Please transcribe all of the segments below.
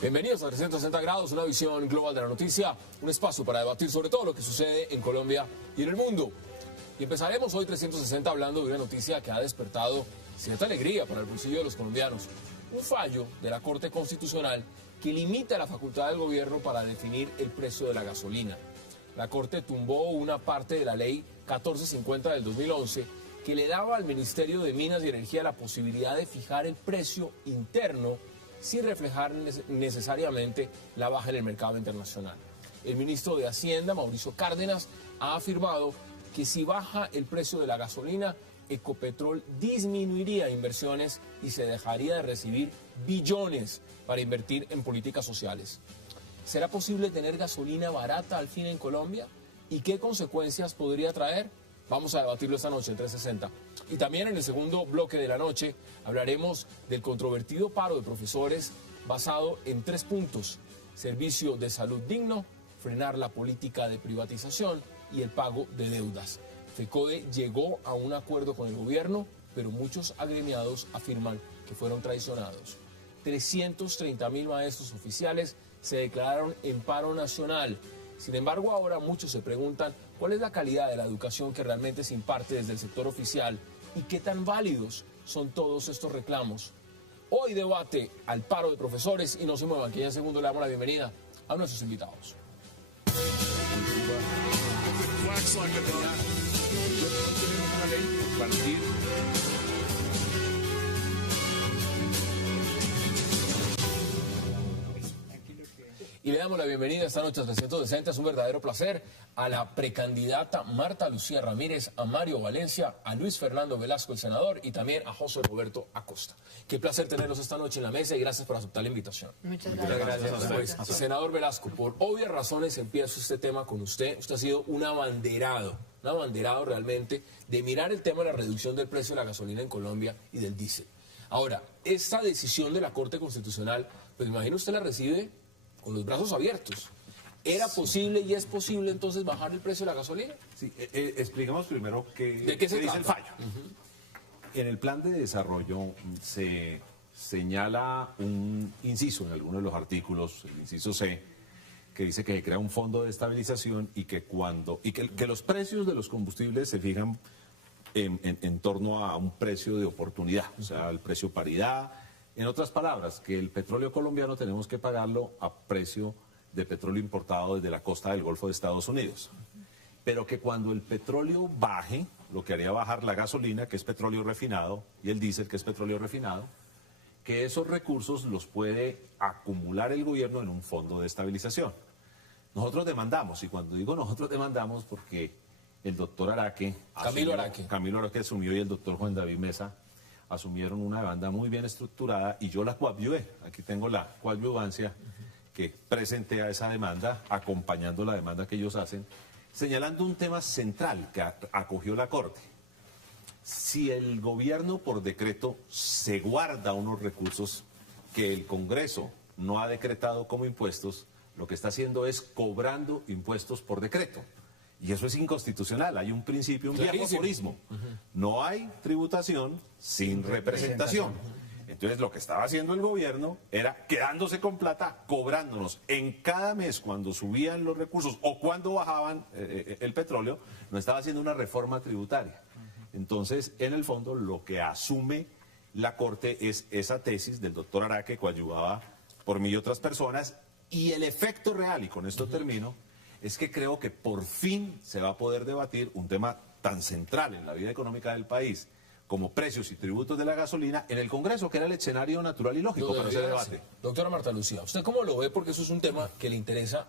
Bienvenidos a 360 grados, una visión global de la noticia, un espacio para debatir sobre todo lo que sucede en Colombia y en el mundo. Y empezaremos hoy 360 hablando de una noticia que ha despertado cierta alegría para el bolsillo de los colombianos. Un fallo de la Corte Constitucional que limita la facultad del gobierno para definir el precio de la gasolina. La Corte tumbó una parte de la ley 1450 del 2011 que le daba al Ministerio de Minas y Energía la posibilidad de fijar el precio interno sin reflejar necesariamente la baja en el mercado internacional. El ministro de Hacienda, Mauricio Cárdenas, ha afirmado que si baja el precio de la gasolina, Ecopetrol disminuiría inversiones y se dejaría de recibir billones para invertir en políticas sociales. ¿Será posible tener gasolina barata al fin en Colombia? ¿Y qué consecuencias podría traer? Vamos a debatirlo esta noche en 360. Y también en el segundo bloque de la noche hablaremos del controvertido paro de profesores basado en 3 puntos: servicio de salud digno, frenar la política de privatización y el pago de deudas. FECODE llegó a un acuerdo con el gobierno, pero muchos agremiados afirman que fueron traicionados. 330.000 maestros oficiales se declararon en paro nacional. Sin embargo, ahora muchos se preguntan cuál es la calidad de la educación que realmente se imparte desde el sector oficial y qué tan válidos son todos estos reclamos. Hoy debate al paro de profesores y no se muevan, que ya en segundo le damos la bienvenida a nuestros invitados. Y le damos la bienvenida esta noche a 360, es un verdadero placer, a la precandidata Marta Lucía Ramírez, a Mario Valencia, a Luis Fernando Velasco, el senador, y también a José Roberto Acosta. Qué placer tenerlos esta noche en la mesa y gracias por aceptar la invitación. Muchas gracias. Pues, senador Velasco, por obvias razones empiezo este tema con usted. Usted ha sido un abanderado realmente de mirar el tema de la reducción del precio de la gasolina en Colombia y del diésel. Ahora, esta decisión de la Corte Constitucional, pues imagino usted la recibe con los brazos abiertos. ¿Era posible y es posible entonces bajar el precio de la gasolina? Sí, explicamos primero ¿De qué se dice trata? el fallo. En el plan de desarrollo se señala un inciso en alguno de los artículos, el inciso C, que dice que se crea un fondo de estabilización y que los precios de los combustibles se fijan en torno a un precio de oportunidad, o sea, el precio paridad. En otras palabras, que el petróleo colombiano tenemos que pagarlo a precio de petróleo importado desde la costa del Golfo de Estados Unidos. Pero que cuando el petróleo baje, lo que haría bajar la gasolina, que es petróleo refinado, y el diésel, que es petróleo refinado, que esos recursos los puede acumular el gobierno en un fondo de estabilización. Nosotros demandamos, y cuando digo nosotros demandamos, porque el doctor Araque, Camilo Araque asumió, y el doctor Juan David Mesa asumieron una demanda muy bien estructurada y yo la coadyuvé. Aquí tengo la coadyuvancia que presenté a esa demanda, acompañando la demanda que ellos hacen, señalando un tema central que acogió la Corte. Si el gobierno por decreto se guarda unos recursos que el Congreso no ha decretado como impuestos, lo que está haciendo es cobrando impuestos por decreto. Y eso es inconstitucional, hay un principio, un viejo aforismo. No hay tributación sin representación. Entonces lo que estaba haciendo el gobierno era quedándose con plata, cobrándonos en cada mes cuando subían los recursos o cuando bajaban el petróleo, no estaba haciendo una reforma tributaria. Entonces, en el fondo, lo que asume la Corte es esa tesis del doctor Araque, coadyuvada por mí y otras personas, y el efecto real, y con esto termino, es que creo que por fin se va a poder debatir un tema tan central en la vida económica del país como precios y tributos de la gasolina en el Congreso, que era el escenario natural y lógico para ese debate. Doctora Marta Lucía, ¿usted cómo lo ve? Porque eso es un tema que le interesa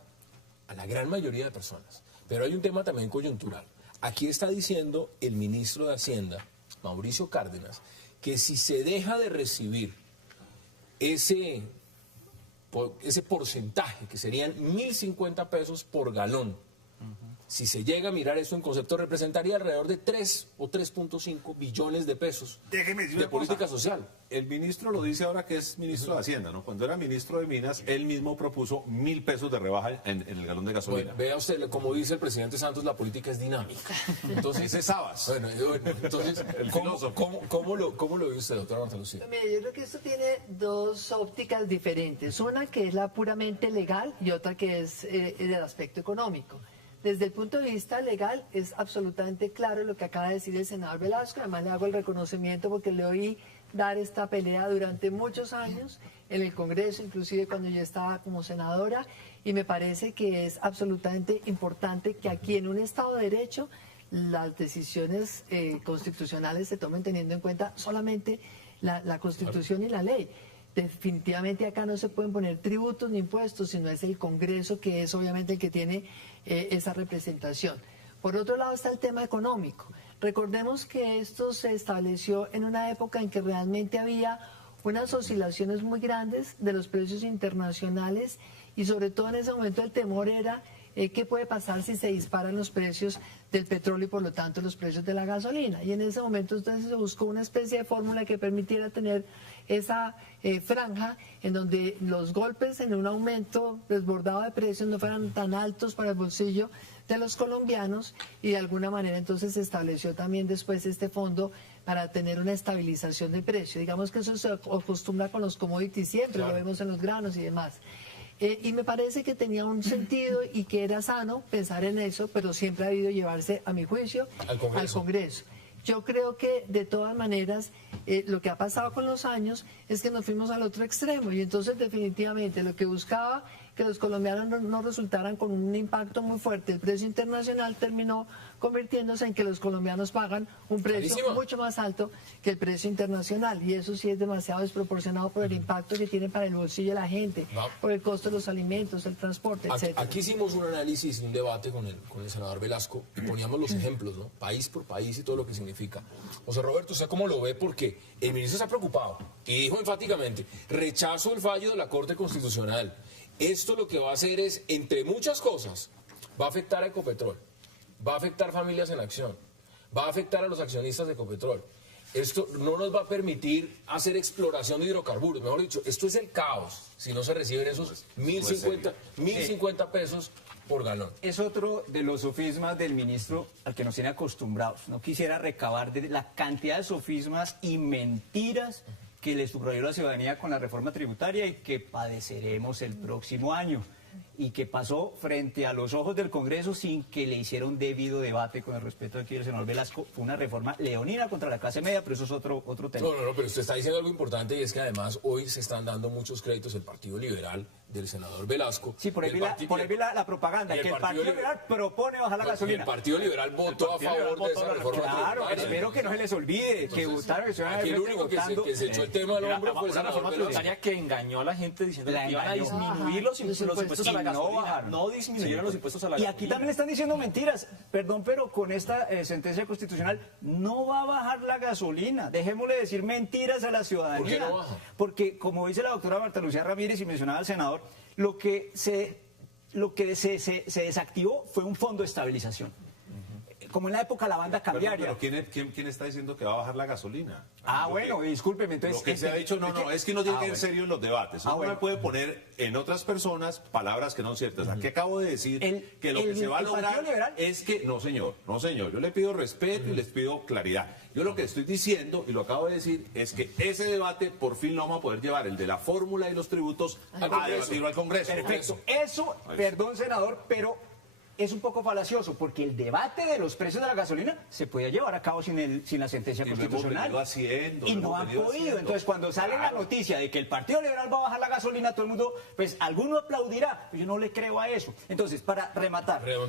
a la gran mayoría de personas. Pero hay un tema también coyuntural. Aquí está diciendo el ministro de Hacienda, Mauricio Cárdenas, que si se deja de recibir ese porcentaje, que serían 1.050 pesos por galón, si se llega a mirar eso en concepto, representaría alrededor de 3 o 3.5 billones de pesos de política social. El ministro lo dice ahora que es ministro de Hacienda, ¿no? Cuando era ministro de Minas, él mismo propuso 1.000 pesos de rebaja en el galón de gasolina. Bueno, vea usted, como dice el presidente Santos, la política es dinámica. Entonces, ese es Sabas. Bueno, entonces, ¿cómo lo ve usted, doctora Marta Lucía? Mire, yo creo que esto tiene dos ópticas diferentes. Una que es la puramente legal y otra que es el aspecto económico. Desde el punto de vista legal es absolutamente claro lo que acaba de decir el senador Velasco. Además le hago el reconocimiento porque le oí dar esta pelea durante muchos años en el Congreso, inclusive cuando yo estaba como senadora, y me parece que es absolutamente importante que aquí en un Estado de Derecho las decisiones constitucionales se tomen teniendo en cuenta solamente la Constitución y la ley. Definitivamente acá no se pueden poner tributos ni impuestos, sino es el Congreso que es obviamente el que tiene esa representación. Por otro lado está el tema económico. Recordemos que esto se estableció en una época en que realmente había unas oscilaciones muy grandes de los precios internacionales y sobre todo en ese momento el temor era qué puede pasar si se disparan los precios del petróleo y por lo tanto los precios de la gasolina. Y en ese momento entonces se buscó una especie de fórmula que permitiera tener esa franja en donde los golpes en un aumento desbordado de precios no fueran tan altos para el bolsillo de los colombianos y de alguna manera entonces se estableció también después este fondo para tener una estabilización de precio. Digamos que eso se acostumbra con los commodities siempre, claro. Lo vemos en los granos y demás. Y me parece que tenía un sentido y que era sano pensar en eso, pero siempre ha habido llevarse, a mi juicio, al Congreso. Yo creo que de todas maneras lo que ha pasado con los años es que nos fuimos al otro extremo y entonces definitivamente lo que buscaba que los colombianos no resultaran con un impacto muy fuerte. El precio internacional terminó convirtiéndose en que los colombianos pagan un precio mucho más alto que el precio internacional y eso sí es demasiado desproporcionado por el impacto que tiene para el bolsillo de la gente, por el costo de los alimentos, el transporte, etc. Aquí hicimos un análisis, un debate con el senador Velasco y poníamos los ejemplos, ¿no? País por país y todo lo que significa. José Roberto, ¿usted cómo lo ve? Porque el ministro está preocupado y dijo enfáticamente, rechazo el fallo de la Corte Constitucional. Esto lo que va a hacer es, entre muchas cosas, va a afectar a Ecopetrol, va a afectar Familias en Acción, va a afectar a los accionistas de Ecopetrol. Esto no nos va a permitir hacer exploración de hidrocarburos. Mejor dicho, esto es el caos si no se reciben esos 1.050 pesos por galón. Es otro de los sofismas del ministro al que nos tiene acostumbrados. No quisiera recabar de la cantidad de sofismas y mentiras que le subrayó la ciudadanía con la reforma tributaria y que padeceremos el próximo año y que pasó frente a los ojos del Congreso sin que le hiciera un debido debate con el respeto aquí del senador Velasco. Fue una reforma leonina contra la clase media, pero eso es otro tema. No, pero usted está diciendo algo importante y es que además hoy se están dando muchos créditos el Partido Liberal del senador Velasco. Sí, por ahí vi la propaganda, que el Partido Liberal propone bajar la gasolina. El Partido Liberal votó a favor de esa reforma. Claro, espero que no se les olvide que votaron. Aquí el único que se echó el tema al hombro fue el senador reforma tributaria que engañó a la gente diciendo que iban a disminuir los impuestos a la gasolina, no disminuyeron los impuestos a la gasolina. Y aquí también están diciendo mentiras. Perdón, pero con esta sentencia constitucional no va a bajar la gasolina. Dejémosle decir mentiras a la ciudadanía. ¿Por qué no baja? Porque, como dice la doctora Marta Lucía Ramírez y mencionaba al senador, lo que se desactivó fue un fondo de estabilización. Como en la época de la banda cambiaria. Pero ¿quién está diciendo que va a bajar la gasolina? Bueno, discúlpeme. Entonces, lo que se ha dicho, es que no tiene que ir en serio en los debates. Uno no puede poner en otras personas palabras que no son ciertas. Aquí acabo de decir que lo que se va a lograr es que... No, señor. Yo le pido respeto y les pido claridad. Yo lo que estoy diciendo, y lo acabo de decir, es que ese debate por fin lo vamos a poder llevar, el de la fórmula y los tributos, a debatirlo al Congreso. Perfecto. Eso, perdón, senador, pero... es un poco falacioso, porque el debate de los precios de la gasolina se podía llevar a cabo sin la sentencia constitucional. Y no han podido. Entonces, cuando sale la noticia de que el Partido Liberal va a bajar la gasolina, todo el mundo, pues alguno aplaudirá, pero yo no le creo a eso. Entonces, para rematar, el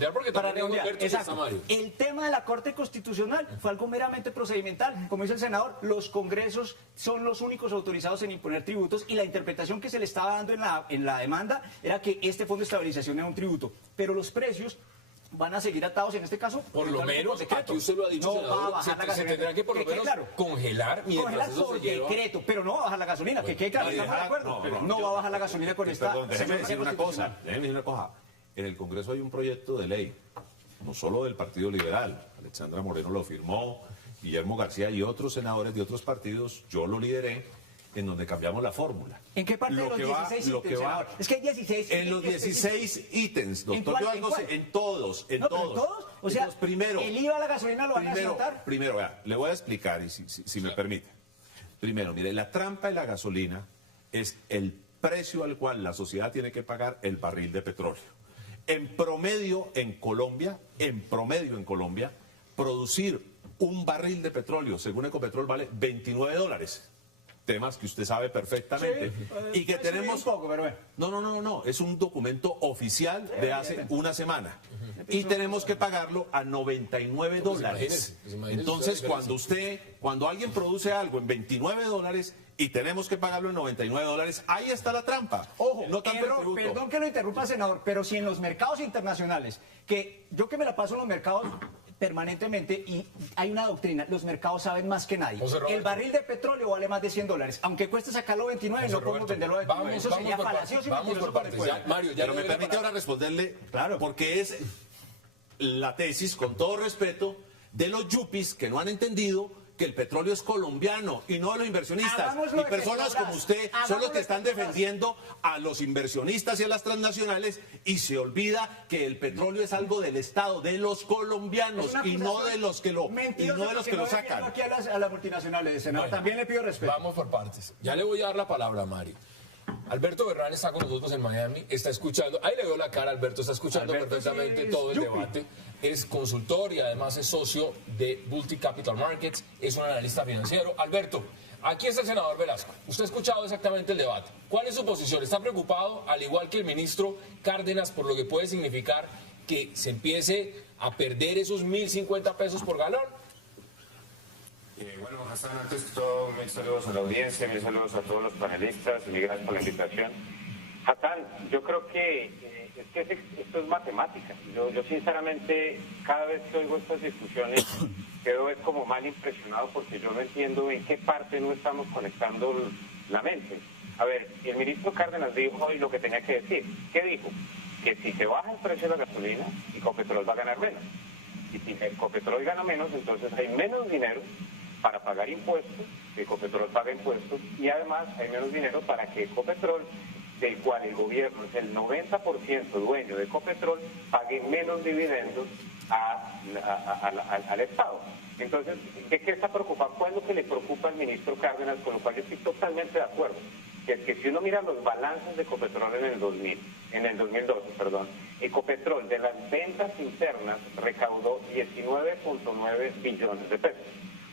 tema de la Corte Constitucional fue algo meramente procedimental. Como dice el senador, los congresos son los únicos autorizados en imponer tributos y la interpretación que se le estaba dando en la demanda era que este fondo de estabilización era un tributo. Pero los precios van a seguir atados en este caso. Por lo menos, aquí usted lo ha dicho, senador, se tendrán que por lo menos congelar mientras eso se lleva. Decreto, pero no va a bajar la gasolina, que quede claro, estamos de acuerdo. No va a bajar la gasolina con esta... Déjeme decir una cosa. En el Congreso hay un proyecto de ley no solo del Partido Liberal, Alexandra Moreno lo firmó, Guillermo García y otros senadores de otros partidos, yo lo lideré, en donde cambiamos la fórmula. ¿En qué parte de los 16 ítems, senador? Es que hay 16. En los 16 ítems, doctor. Yo algo sé, en todos, en todos. ¿En todos? O sea, entonces, primero, ¿el IVA a la gasolina lo van a soltar? Primero, vea, le voy a explicar, y si me permite. Primero, mire, la trampa de la gasolina es el precio al cual la sociedad tiene que pagar el barril de petróleo. En promedio en Colombia, producir un barril de petróleo, según Ecopetrol, vale $29. Temas que usted sabe perfectamente. Sí, y que tenemos... un poco, pero bueno. No, es un documento oficial de hace una semana. Y tenemos que pagarlo a $99. Pues imagínese Entonces, cuando alguien produce algo en $29 y tenemos que pagarlo en $99, ahí está la trampa. Ojo, no tanto el tributo. perdón que lo interrumpa, senador, pero si en los mercados internacionales, que yo que me la paso en los mercados permanentemente y hay una doctrina, los mercados saben más que nadie. El barril de petróleo vale más de $100, aunque cueste sacarlo 29 no podemos venderlo a 29. Eso sería falacioso y mentiroso por el pueblo. Mario, pero me permite ahora responderle, claro, porque es la tesis, con todo respeto, de los yuppies que no han entendido que el petróleo es colombiano y no de los inversionistas. Y personas como usted son los que están defendiendo a los inversionistas y a las transnacionales y se olvida que el petróleo es algo del Estado, de los colombianos y no de los que lo, sacan. Aquí a las multinacionales, senador. Bueno, también le pido respeto. Vamos por partes. Ya le voy a dar la palabra a Mario. Alberto Berrán está con nosotros en Miami, está escuchando, ahí le veo la cara, Alberto está escuchando perfectamente todo el debate, es consultor y además es socio de Multi Capital Markets, es un analista financiero. Alberto, aquí está el senador Velasco, usted ha escuchado exactamente el debate, ¿cuál es su posición? ¿Está preocupado, al igual que el ministro Cárdenas, por lo que puede significar que se empiece a perder esos 1.050 pesos por galón? Bueno, Hassan, antes que todo, mil saludos a la audiencia, mil saludos a todos los panelistas y gracias por la invitación. Hassan, yo creo que esto es matemática. Yo sinceramente, cada vez que oigo estas discusiones, quedo como mal impresionado porque yo no entiendo en qué parte no estamos conectando la mente. A ver, si el ministro Cárdenas dijo hoy lo que tenía que decir, ¿qué dijo? Que si se baja el precio de la gasolina, Ecopetrol va a ganar menos. Y si Ecopetrol gana menos, entonces hay menos dinero para pagar impuestos, Ecopetrol paga impuestos, y además hay menos dinero para que Ecopetrol, del cual el gobierno es el 90% dueño de Ecopetrol, pague menos dividendos al Estado. Entonces, ¿qué está preocupado? ¿Cuál es lo que le preocupa al ministro Cárdenas? Con lo cual yo estoy totalmente de acuerdo. Que es que si uno mira los balances de Ecopetrol en el 2012, Ecopetrol de las ventas internas recaudó 19.9 billones de pesos.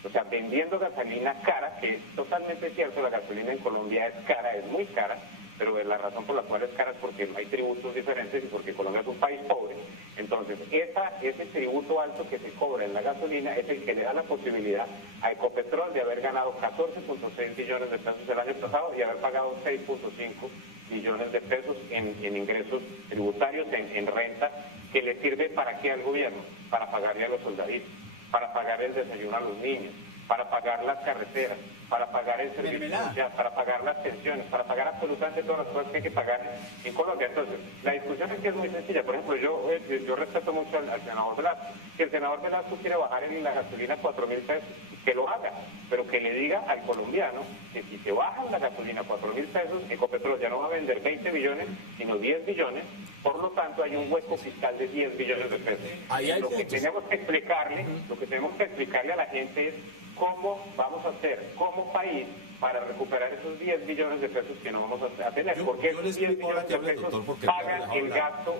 O sea, vendiendo gasolina cara, que es totalmente cierto, la gasolina en Colombia es cara, es muy cara, pero la razón por la cual es cara es porque no hay tributos diferentes y porque Colombia es un país pobre. Entonces, ese tributo alto que se cobra en la gasolina es el que le da la posibilidad a Ecopetrol de haber ganado 14.6 billones de pesos el año pasado y haber pagado 6.5 billones de pesos en ingresos tributarios, en renta, que le sirve para qué al gobierno, para pagarle a los soldaditos, para pagar el desayuno a los niños, para pagar las carreteras, para pagar el servicio social, para pagar las pensiones, para pagar absolutamente todas las cosas que hay que pagar en Colombia. Entonces, la discusión es que es muy sencilla. Por ejemplo, yo respeto mucho al senador Velasco. Si el senador Velasco quiere bajar en la gasolina 4.000 pesos, que lo haga, pero que le diga al colombiano que si se baja la gasolina 4.000 pesos, Ecopetrol ya no va a vender 20 billones, sino 10 billones, por lo tanto hay un hueco fiscal de 10 billones de pesos. Lo que tenemos que explicarle a la gente es cómo vamos a hacer como país para recuperar esos 10 billones de pesos que no vamos a tener. Porque esos 10 billones de pesos pagan el gasto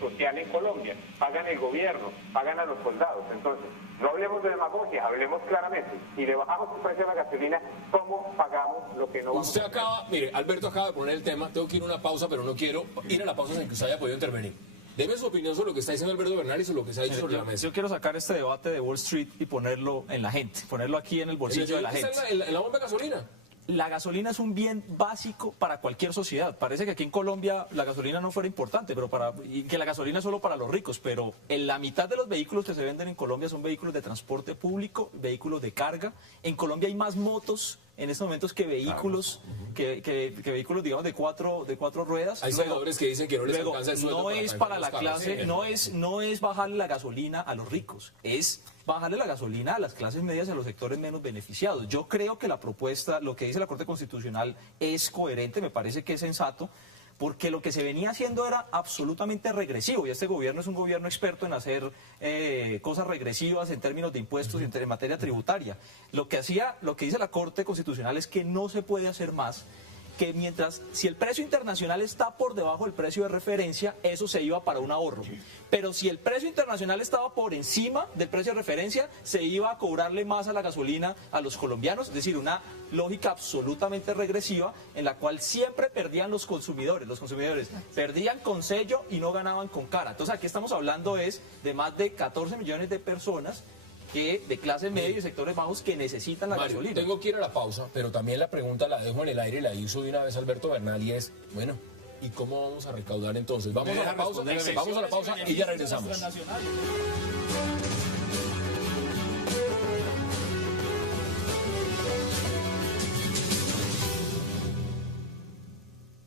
social en Colombia, pagan el gobierno, pagan a los soldados. Entonces, no hablemos de demagogia, hablemos claramente. Si le bajamos el precio de la gasolina, ¿cómo pagamos lo que no vamos a hacer? Mire, Alberto acaba de poner el tema, tengo que ir a una pausa, pero no quiero ir a la pausa sin que usted haya podido intervenir. Deme su opinión sobre lo que está diciendo Alberto Bernal y sobre lo que se ha dicho sobre la mesa. Yo quiero sacar este debate de Wall Street y ponerlo en la gente, ponerlo aquí en el bolsillo de la gente. ¿En la bomba de gasolina? La gasolina es un bien básico para cualquier sociedad. Parece que aquí en Colombia la gasolina no fuera importante, y que la gasolina es solo para los ricos, pero en la mitad de los vehículos que se venden en Colombia son vehículos de transporte público, vehículos de carga. En Colombia hay más motos en estos momentos que vehículos, que vehículos, digamos, de cuatro ruedas. Hay senadores que dicen que no les alcanza el sueldo no es para la clase, sí. no es bajarle la gasolina a los ricos, es bajarle la gasolina a las clases medias y a los sectores menos beneficiados. Yo creo que la propuesta, lo que dice la Corte Constitucional, es coherente, me parece que es sensato, porque lo que se venía haciendo era absolutamente regresivo, y este gobierno es un gobierno experto en hacer cosas regresivas en términos de impuestos y en materia tributaria. Lo que dice la Corte Constitucional es que no se puede hacer más, que si el precio internacional está por debajo del precio de referencia, eso se iba para un ahorro. Pero si el precio internacional estaba por encima del precio de referencia, se iba a cobrarle más a la gasolina a los colombianos, es decir, una lógica absolutamente regresiva en la cual siempre perdían los consumidores. Los consumidores perdían con sello y no ganaban con cara. Entonces aquí estamos hablando de más de 14 millones de personas de clase media y sectores bajos que necesitan la Mario, gasolina. tengo que ir a la pausa, pero también la pregunta la dejo en el aire, la hizo de una vez Alberto Bernal, y es, bueno, ¿y cómo vamos a recaudar entonces? Vamos a la pausa y ya regresamos.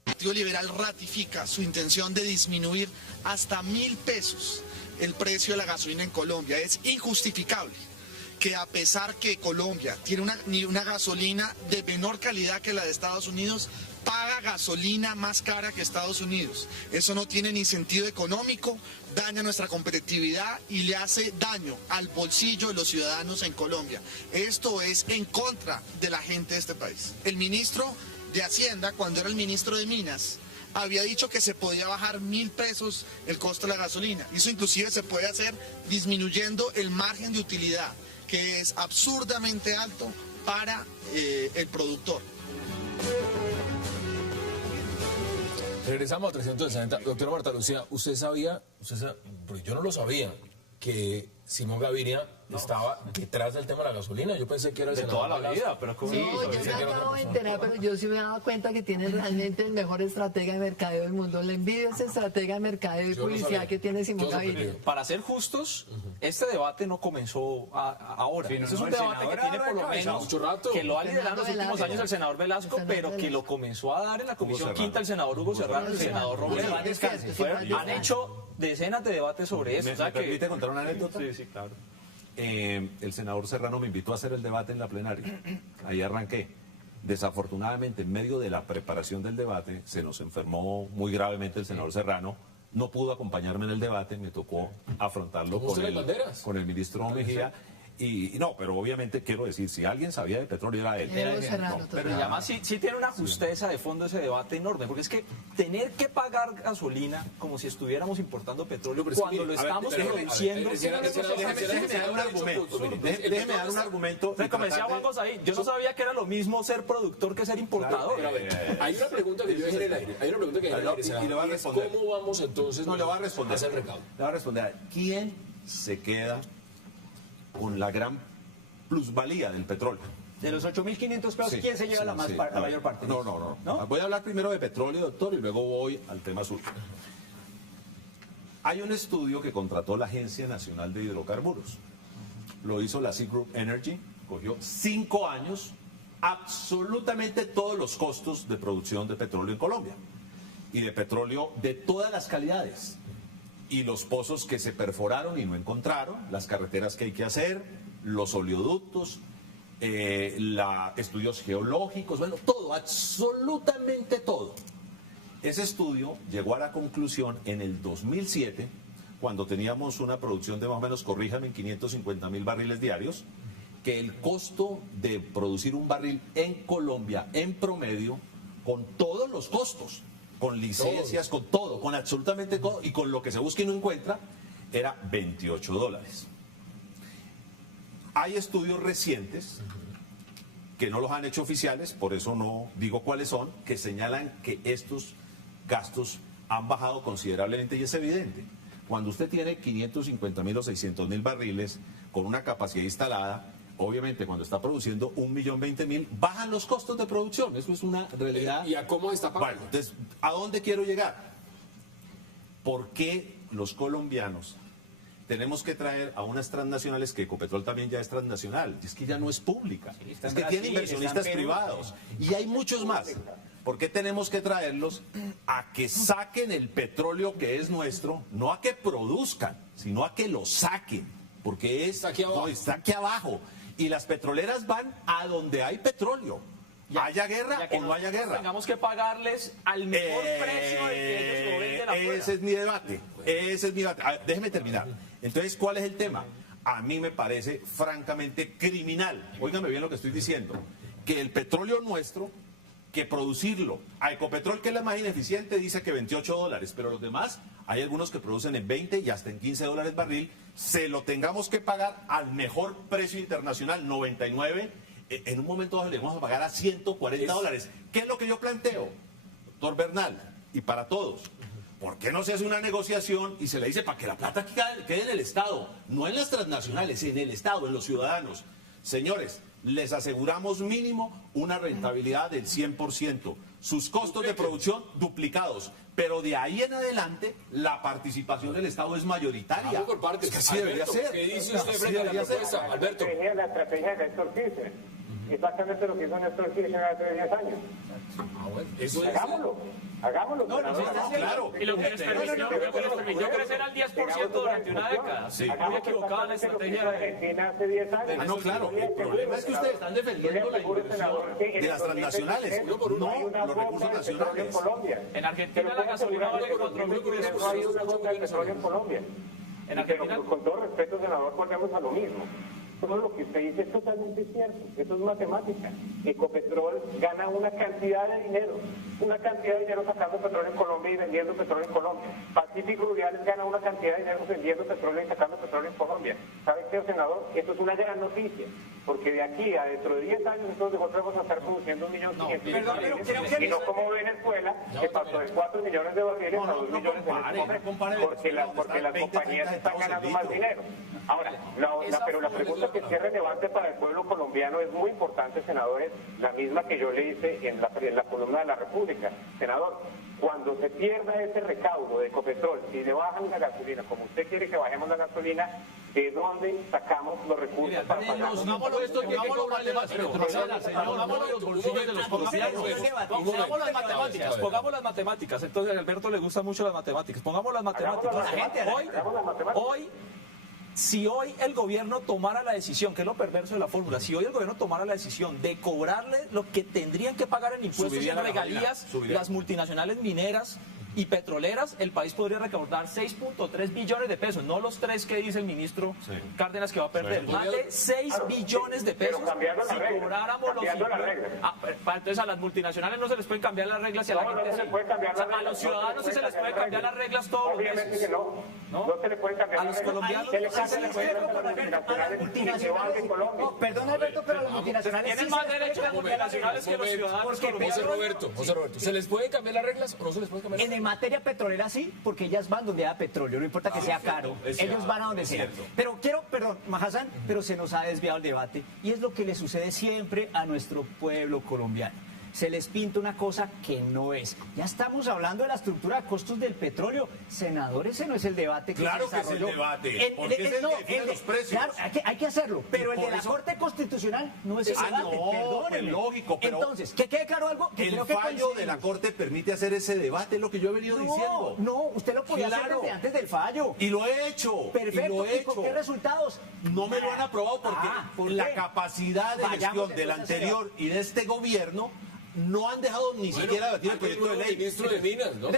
El Partido Liberal ratifica su intención de disminuir hasta 1.000 pesos el precio de la gasolina en Colombia. Es injustificable que, a pesar que Colombia tiene una gasolina de menor calidad que la de Estados Unidos, paga gasolina más cara que Estados Unidos. Eso no tiene ni sentido económico, daña nuestra competitividad y le hace daño al bolsillo de los ciudadanos en Colombia. Esto es en contra de la gente de este país. El ministro de Hacienda, cuando era el ministro de Minas, había dicho que se podía bajar 1.000 pesos el costo de la gasolina. Y eso inclusive se puede hacer disminuyendo el margen de utilidad, que es absurdamente alto para el productor. Regresamos a 360. Doctora Marta Lucía, ¿usted sabía, porque yo no lo sabía, que Simón Gaviria estaba detrás del tema de la gasolina? Yo pensé que era el De senador toda la Velasco. vida, pero ¿cómo? No, yo me acabo de enterar, pero yo sí me he dado cuenta que tiene realmente el mejor estratega de mercadeo del mundo. Le envidio ese estratega de mercadeo y Yo no publicidad sabía. que tiene Simón Yo Gaviria. sorprendido. Para ser justos, este debate no comenzó ahora. Sí, no, Ese es no, un el debate que senador tiene ha por lo encabezado menos mucho rato. que lo ha liderado en los Senador últimos Velasco. años el senador Velasco, El senador pero que Velasco. lo comenzó a dar en la comisión Serrano. quinta el senador Hugo Serrano y el senador Robledo. Sí, es cierto, sí, Han Juan hecho decenas de debates sobre eso. ¿Me O sea que- permite contar una anécdota? Sí, sí, claro. El senador Serrano me invitó a hacer el debate en la plenaria. Ahí arranqué. Desafortunadamente, en medio de la preparación del debate, se nos enfermó muy gravemente el senador Serrano. No pudo acompañarme en el debate, me tocó afrontarlo ¿Cómo usted las banderas? con el ministro Mejía. Y no, pero obviamente quiero decir, si alguien sabía de petróleo era él. Era Serrano, No, total. Pero además sí tiene una justeza de fondo ese debate enorme, porque es que tener que pagar gasolina como si estuviéramos importando petróleo pero es que cuando mire, lo a ver, estamos pero, produciendo. Déjeme dar un argumento. Me comencé a Juan ahí. Yo no sabía que era lo mismo ser productor que ser importador. Pero a ver, hay una pregunta que yo dejé en el aire. Hay una pregunta que dejé en el aire, Y le va a senador, y es responder. ¿cómo vamos entonces No, le va a responder. a hacer recaudo? Le va a responder. ¿Quién se queda con la gran plusvalía del petróleo? De los 8.500 pesos, Sí, ¿quién se lleva sí, la sí. mayor parte? No. Voy a hablar primero de petróleo, doctor, y luego voy al tema sur. Hay un estudio que contrató la Agencia Nacional de Hidrocarburos. Lo hizo la Seagroup Energy, cogió 5 años, absolutamente todos los costos de producción de petróleo en Colombia. Y de petróleo de todas las calidades. Y los pozos que se perforaron y no encontraron, las carreteras que hay que hacer, los oleoductos, estudios geológicos, bueno, todo, absolutamente todo. Ese estudio llegó a la conclusión en el 2007, cuando teníamos una producción de más o menos, corríjame, en 550.000 barriles diarios, que el costo de producir un barril en Colombia, en promedio, con todos los costos, con licencias, con todo, con absolutamente todo, y con lo que se busca y no encuentra, era $28. Hay estudios recientes que no los han hecho oficiales, por eso no digo cuáles son, que señalan que estos gastos han bajado considerablemente y es evidente. Cuando usted tiene 550.000 o 600.000 barriles con una capacidad instalada, obviamente cuando está produciendo 1.020.000, bajan los costos de producción. Eso es una realidad. ¿Y a cómo está pagando? Bueno, entonces, ¿a dónde quiero llegar? ¿Por qué los colombianos tenemos que traer a unas transnacionales, que Ecopetrol también ya es transnacional, y es que ya no es pública, está es en que Brasil, tiene inversionistas está en Perú. privados, y hay muchos más. ¿Por qué tenemos que traerlos a que saquen el petróleo que es nuestro, no a que produzcan, sino a que lo saquen? Porque Está aquí abajo. está aquí abajo. Y las petroleras van a donde hay petróleo. ¿Haya guerra Ya que o no haya guerra? Tengamos que pagarles al mejor precio del que ellos lo venden afuera. Ese es mi debate. Ese es mi debate. A ver, déjeme terminar. Entonces, ¿cuál es el tema? A mí me parece francamente criminal. Óigame bien lo que estoy diciendo. Que el petróleo nuestro, que producirlo a Ecopetrol, que es la más ineficiente, dice que $28, pero los demás, hay algunos que producen en 20 y hasta en $15 barril, se lo tengamos que pagar al mejor precio internacional, 99, en un momento dado le vamos a pagar a $140. ¿Qué es lo que yo planteo, doctor Bernal, y para todos? ¿Por qué no se hace una negociación y se le dice para que la plata quede en el Estado, no en las transnacionales, en el Estado, en los ciudadanos? Señores, les aseguramos mínimo una rentabilidad del 100%, sus costos de producción duplicados, pero de ahí en adelante la participación del Estado es mayoritaria. Vamos por partes. Es que así debería Alberto, ser. ¿qué dice usted Así frente a la debería ser. propuesta, Alberto? La estrategia de Néstor Kirchner. Exactamente lo que hizo Néstor Kirchner hace 10 años. Eso es. Hagámoslo. Claro. Y lo que les permitió crecer al 10% durante una década. Sí. Muy equivocada la estrategia de... Argentina hace 10 años. Ah, no, claro. El problema es que ustedes están defendiendo la inversión de las transnacionales, no los recursos nacionales. En Argentina la gasolina vale 4.000 pesos. No hay una gota de petróleo en Colombia. En Argentina... Pero con todo respeto, senador, volvemos a lo mismo. Todo lo que usted dice es totalmente cierto, eso es matemática. Ecopetrol gana una cantidad de dinero sacando petróleo en Colombia y vendiendo petróleo en Colombia. Pacífico Rubiales gana una cantidad de dinero vendiendo petróleo y sacando petróleo en Colombia. ¿Sabe qué, senador? Esto es una gran noticia, porque de aquí a dentro de 10 años nosotros vamos a estar produciendo 1.500.000 barriles, y no como Venezuela, que pasó de 4 millones de barriles a 2 millones de barriles, porque las compañías están ganando más dinero. Ahora, pero la pregunta que sí es relevante para el pueblo colombiano es muy importante, senadores, la misma que yo le hice en la columna de la República. Senador, cuando se pierda ese recaudo de Ecopetrol, si le bajan la gasolina, como usted quiere que bajemos la gasolina, ¿de dónde sacamos los recursos para pagar? Pongámoslo esto, pongámoslo matemáticas. Pongámoslo en los bolsillos de los colombianos. Pongamos las matemáticas. Entonces, a Alberto le gustan mucho las matemáticas. Pongamos las matemáticas. Hoy, si hoy el gobierno tomara la decisión, que es lo perverso de la fórmula, si hoy el gobierno tomara la decisión de cobrarle lo que tendrían que pagar en impuestos y en regalías las multinacionales mineras y petroleras, el país podría recaudar 6.3 billones de pesos, no los 3 que dice el ministro Cárdenas que va a perder, más de 6 billones de pesos si cobráramos los entonces a las multinacionales no se les pueden cambiar las reglas y a la gente sí. A los ciudadanos sí se les puede cambiar las reglas todos los meses. Obviamente que no se le puede cambiar a los colombianos Perdón, Alberto, pero los multinacionales tienen más derechos las multinacionales que los ciudadanos colombianos. José Roberto, ¿se les pueden cambiar las reglas o no se les pueden cambiar las reglas? En materia petrolera sí, porque ellas van donde haya petróleo, no importa que sea caro, ellos van a donde sea. Pero perdón, Mahazán, pero se nos ha desviado el debate y es lo que le sucede siempre a nuestro pueblo colombiano. Se les pinta una cosa que no es. Ya estamos hablando de la estructura de costos del petróleo. Senador, ese no es el debate que Claro se que es el desarrolló. debate, porque es el que define los precios. Claro, hay que hacerlo, pero el de la Corte Constitucional no es el debate, perdónenme. Pues lógico, pero entonces, que quede claro algo, que el creo que fallo de la Corte permite hacer ese debate, es lo que yo he venido diciendo. No, usted lo podía hacer desde antes del fallo. Y lo he hecho. Perfecto, ¿y con qué resultados? No me lo han aprobado porque ¿por la qué? capacidad de gestión del anterior y de este gobierno no han dejado ni siquiera debatir el proyecto de ley. Ministro de Minas, ¿no?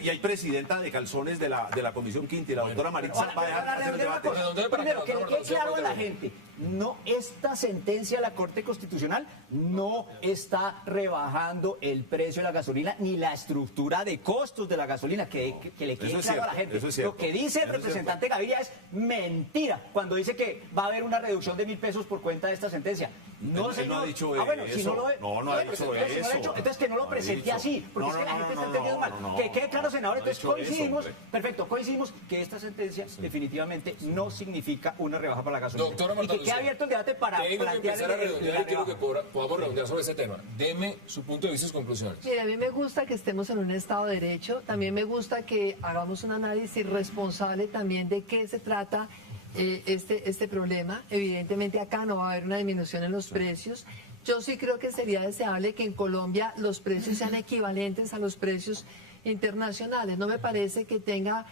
Y hay presidenta de calzones de la Comisión Quinta y la doctora Maritza va a dejar hacer el debate. Primero, que le quede claro a la gente, no, esta sentencia de la Corte Constitucional no está rebajando el precio de la gasolina ni la estructura de costos de la gasolina, que le quede claro a la gente. Lo que dice el representante Gaviria es mentira cuando dice que va a haber una reducción de 1.000 pesos por cuenta de esta sentencia. No, señor. No ha dicho bueno, si no eso. No ha dicho eso. Entonces que no lo presente así, porque es que la gente está entendiendo mal. Que quede claro, senador. Entonces coincidimos, perfecto, coincidimos que esta sentencia definitivamente no significa una rebaja para la gasolina. Doctora Marta y que queda abierto el debate para tengo que plantear empezar a redondear y quiero que debate. podamos redondear sobre ese tema. Deme su punto de vista y sus conclusiones. Mira, a mí me gusta que estemos en un Estado de Derecho, también me gusta que hagamos un análisis responsable también de qué se trata este problema. Evidentemente acá no va a haber una disminución en los precios. Yo sí creo que sería deseable que en Colombia los precios sean equivalentes a los precios internacionales. No me parece que tenga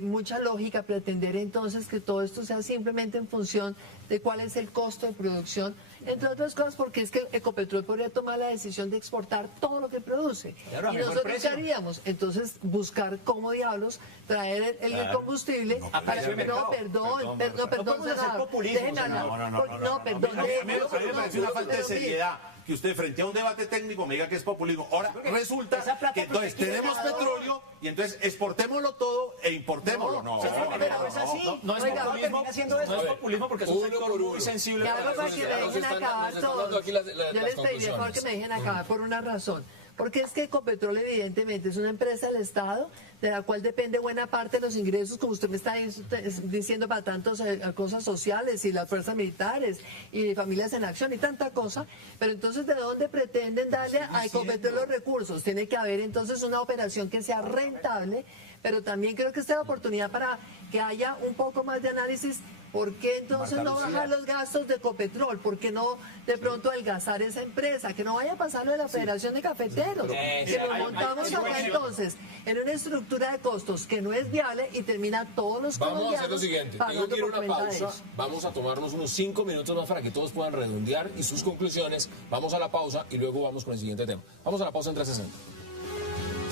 mucha lógica pretender entonces que todo esto sea simplemente en función de cuál es el costo de producción, entre otras cosas porque es que Ecopetrol podría tomar la decisión de exportar todo lo que produce. Claro, a Y mejor nosotros precio. ¿qué haríamos? Entonces buscar cómo diablos traer el combustible. a precio de mercado. Perdón, No podemos hacer senador. populismo, Déjenme hablar. No, Perdón. A mí me parece una falta de seriedad que usted frente a un debate técnico me diga que es populismo. Ahora resulta esa plata que entonces porque tenemos quiere petróleo y entonces exportémoslo todo e importémoslo. No, Pero es así. No es Oiga, populismo, termina siendo no eso. es populismo porque es un Uno sector por muy uno. sensible Ya para lo la que sociedad. me dejen acabar nos están todos. dando aquí las Yo les pediría por favor conclusiones. que me dejen acabar por una razón. Porque es que Ecopetrol evidentemente es una empresa del Estado de la cual depende buena parte de los ingresos, como usted me está diciendo, para tantas cosas sociales y las fuerzas militares y familias en acción y tanta cosa. Pero entonces, ¿de dónde pretenden darle a Ecopetrol los recursos? Tiene que haber entonces una operación que sea rentable, pero también creo que esta es la oportunidad para que haya un poco más de análisis. ¿Por qué entonces no bajar los gastos de Ecopetrol? ¿Por qué no de pronto adelgazar esa empresa? Que no vaya a pasar lo de la Federación de Cafeteros. Que nos montamos acá entonces en una estructura de costos que no es viable y termina todos los Vamos a colombianos hacer lo siguiente. Tengo pagando que ir a por una cuenta de pausa. ellos. Vamos a tomarnos unos 5 minutos más para que todos puedan redondear y sus conclusiones. Vamos a la pausa y luego vamos con el siguiente tema. Vamos a la pausa en 360.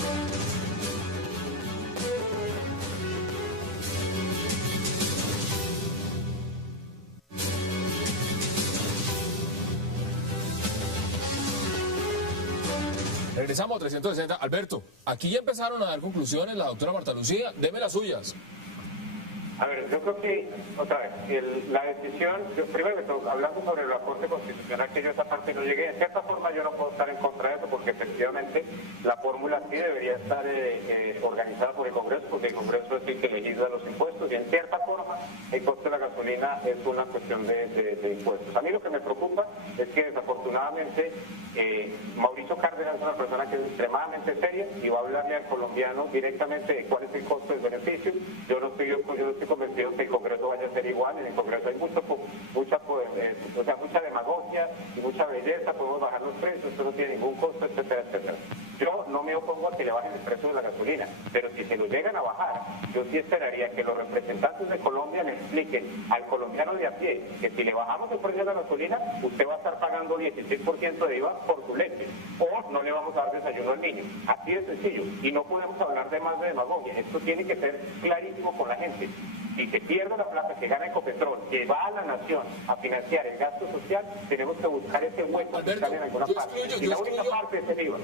Regresamos a 360. Alberto, aquí ya empezaron a dar conclusiones la doctora Marta Lucía. Deme las suyas. A ver, yo creo que, otra vez, la decisión, primero que todo, hablando sobre la Corte Constitucional, que yo esa parte no llegué, en cierta forma yo no puedo estar en contra de eso, porque efectivamente la fórmula sí debería estar organizada por el Congreso, porque el Congreso es el que legisla los impuestos, y en cierta forma el coste de la gasolina es una cuestión de impuestos. A mí lo que me preocupa es que desafortunadamente Mauricio Cárdenas es una persona que es extremadamente seria y va a hablarle al colombiano directamente de cuál es el costo del beneficio. Yo no estoy convencido que el Congreso vaya a ser igual. En el Congreso hay mucha demagogia y mucha belleza, podemos bajar los precios, esto no tiene ningún costo, etcétera, etcétera. Yo no me opongo a que le bajen el precio de la gasolina, pero si se lo llegan a bajar, yo sí esperaría que los representantes de Colombia le expliquen al colombiano de a pie que si le bajamos el precio de la gasolina, usted va a estar pagando 16% de IVA por su leche, o no le vamos a dar desayuno al niño. Así de sencillo, y no podemos hablar de más de demagogia, esto tiene que ser clarísimo con la gente. Si se pierde la plata que gana Ecopetrol, que va a la nación a financiar el gasto social, tenemos que buscar ese hueco Alberto, fiscal en alguna yo parte. excluyo- Y yo la única excluyo- parte es el IVA.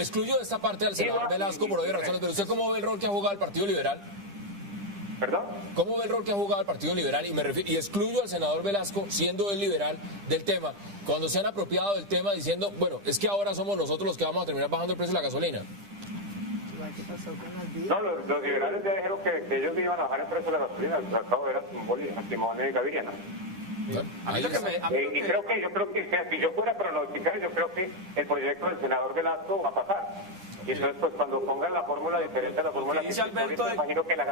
Excluyo de esta parte al senador Velasco por obvias razones, pero ¿usted cómo ve el rol que ha jugado el Partido Liberal? ¿Perdón? ¿Cómo ve el rol que ha jugado el Partido Liberal? Y excluyo al senador Velasco, siendo el liberal, del tema, cuando se han apropiado del tema diciendo, bueno, es que ahora somos nosotros los que vamos a terminar bajando el precio de la gasolina. ¿Qué pasó con las vías? No, los liberales ya dijeron que ellos iban a bajar el precio de la gasolina. Acabo de ver a Simón Gaviria, ¿no? A mí lo que me- a mí lo Y yo creo que si yo fuera a pronosticar, yo creo que el proyecto del senador Velasco va a pasar. Y entonces, pues cuando pongan la fórmula diferente a la fórmula que dice se hizo Alberto ahorita, imagino que la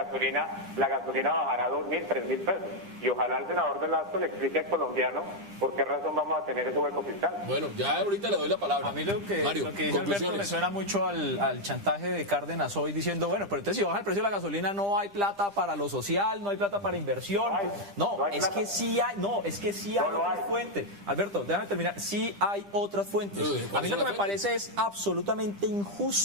gasolina bajará a 2.000, 3.000 pesos. Y ojalá el senador Velasco le explique al colombiano por qué razón vamos a tener ese hueco fiscal. Bueno, ya ahorita le doy la palabra. A mí lo que Mario, dice Alberto me conclusiones. suena mucho al chantaje de Cárdenas hoy diciendo, bueno, pero entonces si baja el precio de la gasolina no hay plata para lo social, no hay plata para inversión. No hay es plata. que sí hay, otras fuentes. Alberto, déjame terminar. Sí hay otras fuentes. Uy, A ¿cuáles mí lo son que las me parece es absolutamente injusto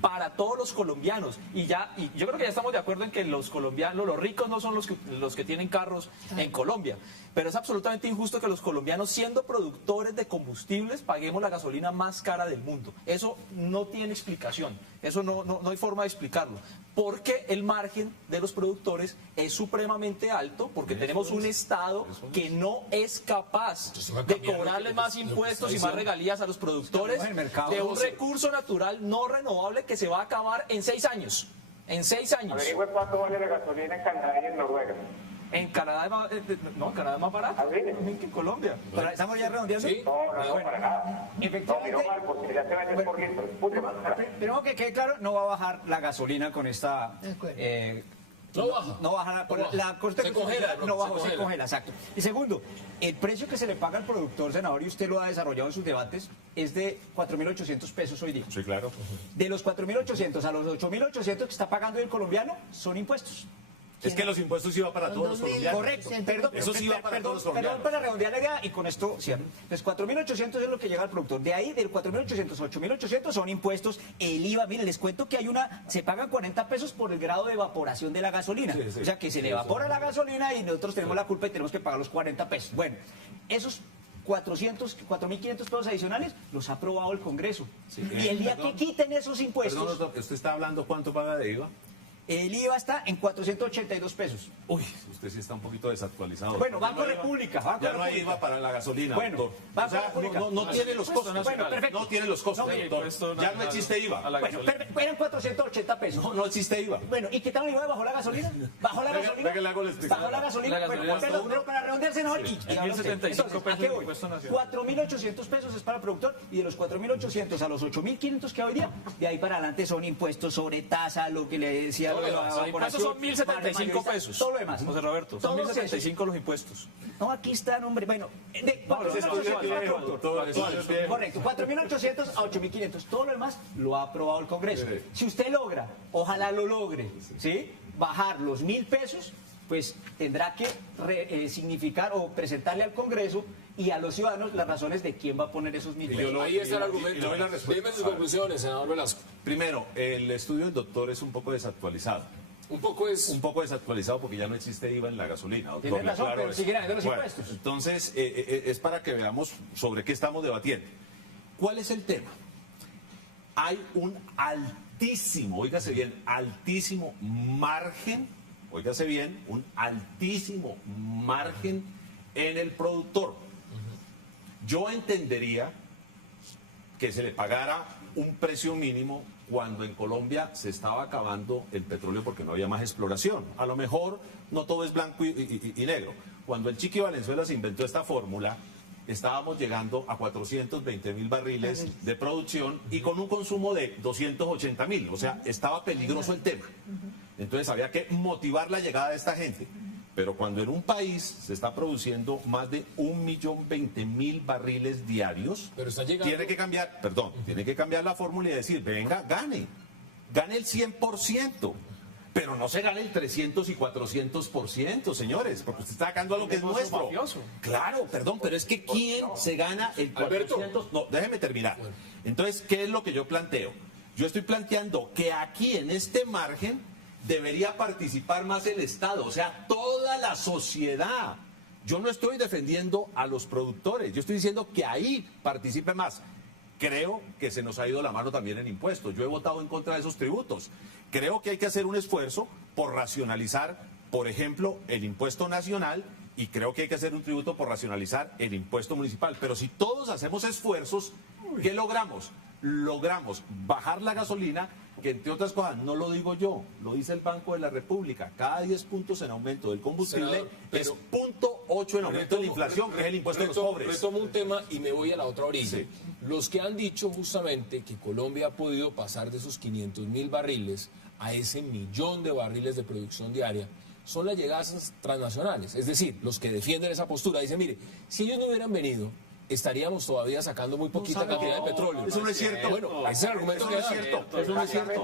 para todos los colombianos y yo creo que ya estamos de acuerdo en que los colombianos, los ricos no son los que tienen carros en Colombia, pero es absolutamente injusto que los colombianos, siendo productores de combustibles, paguemos la gasolina más cara del mundo. Eso no tiene explicación, eso no hay forma de explicarlo, porque el margen de los productores es supremamente alto, porque tenemos un Estado que no es capaz de cobrarle más impuestos y más regalías a los productores Estamos en el mercado de un negocio. recurso natural no renovable que se va a acabar en 6 años. En 6 años. Averigüe cuánto vale la gasolina en Canadá y en Noruega. En Canadá no, en Canadá es más barato ¿Ah, sí? que en Colombia. Pero ¿estamos ya redondeando? Sí. No, para nada. No, Efectivamente. miro mal, porque ya se vende por litro. Es mucho más barato. Primero que quede claro, no va a bajar la gasolina con esta... De acuerdo. No baja. No baja, No baja. la Corte Se Constitucional congela, no se bajó, se congela. congela, exacto. Y segundo, el precio que se le paga al productor, senador, y usted lo ha desarrollado en sus debates, es de 4.800 pesos hoy día. Sí, claro. De los 4.800 a los 8.800 que está pagando el colombiano, son impuestos. Es que los impuestos iban para todos los 2.000. colombianos. Correcto, Ciento- perdón, Eso sí va para todos los perdón colombianos. para redondear la idea y con esto cierro. Entonces, 4.800 es lo que llega al productor. De ahí, del 4.800 a 8.800 son impuestos, el IVA. Miren, les cuento que se pagan 40 pesos por el grado de evaporación de la gasolina. Sí, sí. O sea, que se le evapora la gasolina y nosotros tenemos la culpa y tenemos que pagar los 40 pesos. Bueno, esos 4.500 pesos adicionales los ha aprobado el Congreso. Y el día que quiten esos impuestos, Perdón, doctor, ¿usted está hablando cuánto paga de IVA? el IVA está en 482 pesos. Uy, usted sí está un poquito desactualizado. Bueno, Ya Banco no hay IVA. República, Banco Ya no hay República. IVA para la gasolina, Bueno, doctor. Banco O sea, República. no tiene los costos. Bueno, perfecto. No tiene los costos, No, doctor. impuesto Ya no nacional existe IVA. a la Bueno, gasolina. eran 480 pesos. No existe IVA. Bueno, ¿y qué tal IVA? ¿Bajó la gasolina? ¿Bajó la Venga, gasolina? venga, le hago la explicación. ¿Bajó la gasolina? La gasolina Bueno, está pero para redondearse, no. Y En ahora sí. 1.075 Entonces, ¿a pesos qué el voy? impuesto nacional. 4.800 pesos es para el productor y de los 4.800 a los 8.500 que hay hoy día, de ahí para adelante son impuestos sobre tasa, lo que le decía, lo de la Los impuestos evaporación, son 1.075 pesos. todo lo demás. José Roberto, son Todos 1.075 los impuestos. No, aquí están, hombre. Bueno, de No, los 4.800 estudios para el viejos, productor. Todo eso es bien. Correcto, 4.800 a 8.500. Todo lo demás lo ha aprobado el Congreso. Sí. Si usted logra, ojalá lo logre, ¿sí? Bajar los 1.000 pesos, pues tendrá que significar o presentarle al Congreso y a los ciudadanos las razones de quién va a poner esos 1.000 pesos. Ahí está el y argumento. le doy la respuesta. Dime sus A ver. conclusiones, senador Velasco. Primero, el estudio del doctor es un poco desactualizado. Un poco es... Un poco desactualizado porque ya no existe IVA en la gasolina. Doctor, Tiene razón, claro pero eso. siguen habiendo los Bueno, impuestos. Entonces, es para que veamos sobre qué estamos debatiendo. ¿Cuál es el tema? Hay un altísimo, óigase bien, altísimo margen, óigase bien, un altísimo margen en el productor. Yo entendería que se le pagara un precio mínimo cuando en Colombia se estaba acabando el petróleo porque no había más exploración. A lo mejor no todo es blanco y negro. Cuando el Chiqui Valenzuela se inventó esta fórmula, estábamos llegando a 420.000 barriles de producción y con un consumo de 280.000. O sea, estaba peligroso el tema. Entonces había que motivar la llegada de esta gente. Pero cuando en un país se está produciendo más de 1.020.000 barriles diarios, Pero está llegando- tiene que cambiar la fórmula y decir, venga, gane el 100%. Pero no se gane el 300 y 400%, señores, porque usted está sacando algo que es Negocio nuestro. mafioso. Claro, perdón, pero es que ¿quién se gana el Alberto. 400? No, déjeme terminar. Entonces, ¿qué es lo que yo planteo? Yo estoy planteando que aquí en este margen debería participar más el Estado, o sea, toda la sociedad. Yo no estoy defendiendo a los productores, yo estoy diciendo que ahí participe más. Creo que se nos ha ido la mano también en impuestos. Yo he votado en contra de esos tributos. Creo que hay que hacer un esfuerzo por racionalizar, por ejemplo, el impuesto nacional y creo que hay que hacer un tributo por racionalizar el impuesto municipal. Pero si todos hacemos esfuerzos, ¿qué logramos? Logramos bajar la gasolina, que entre otras cosas, no lo digo yo, lo dice el Banco de la República. Cada 10 puntos en aumento del combustible Senador, pero- es 0.8 en aumento de la inflación, que es el impuesto de los pobres. Retomo un tema y me voy a la otra orilla. Sí. Los que han dicho justamente que Colombia ha podido pasar de esos 500.000 barriles a ese 1.000.000 de barriles de producción diaria son las llegadas transnacionales. Es decir, los que defienden esa postura dicen, mire, si ellos no hubieran venido, estaríamos todavía sacando muy poquita cantidad de petróleo. Eso no es cierto. Bueno, ese es el argumento Eso que no es dan. cierto. Eso no es cierto.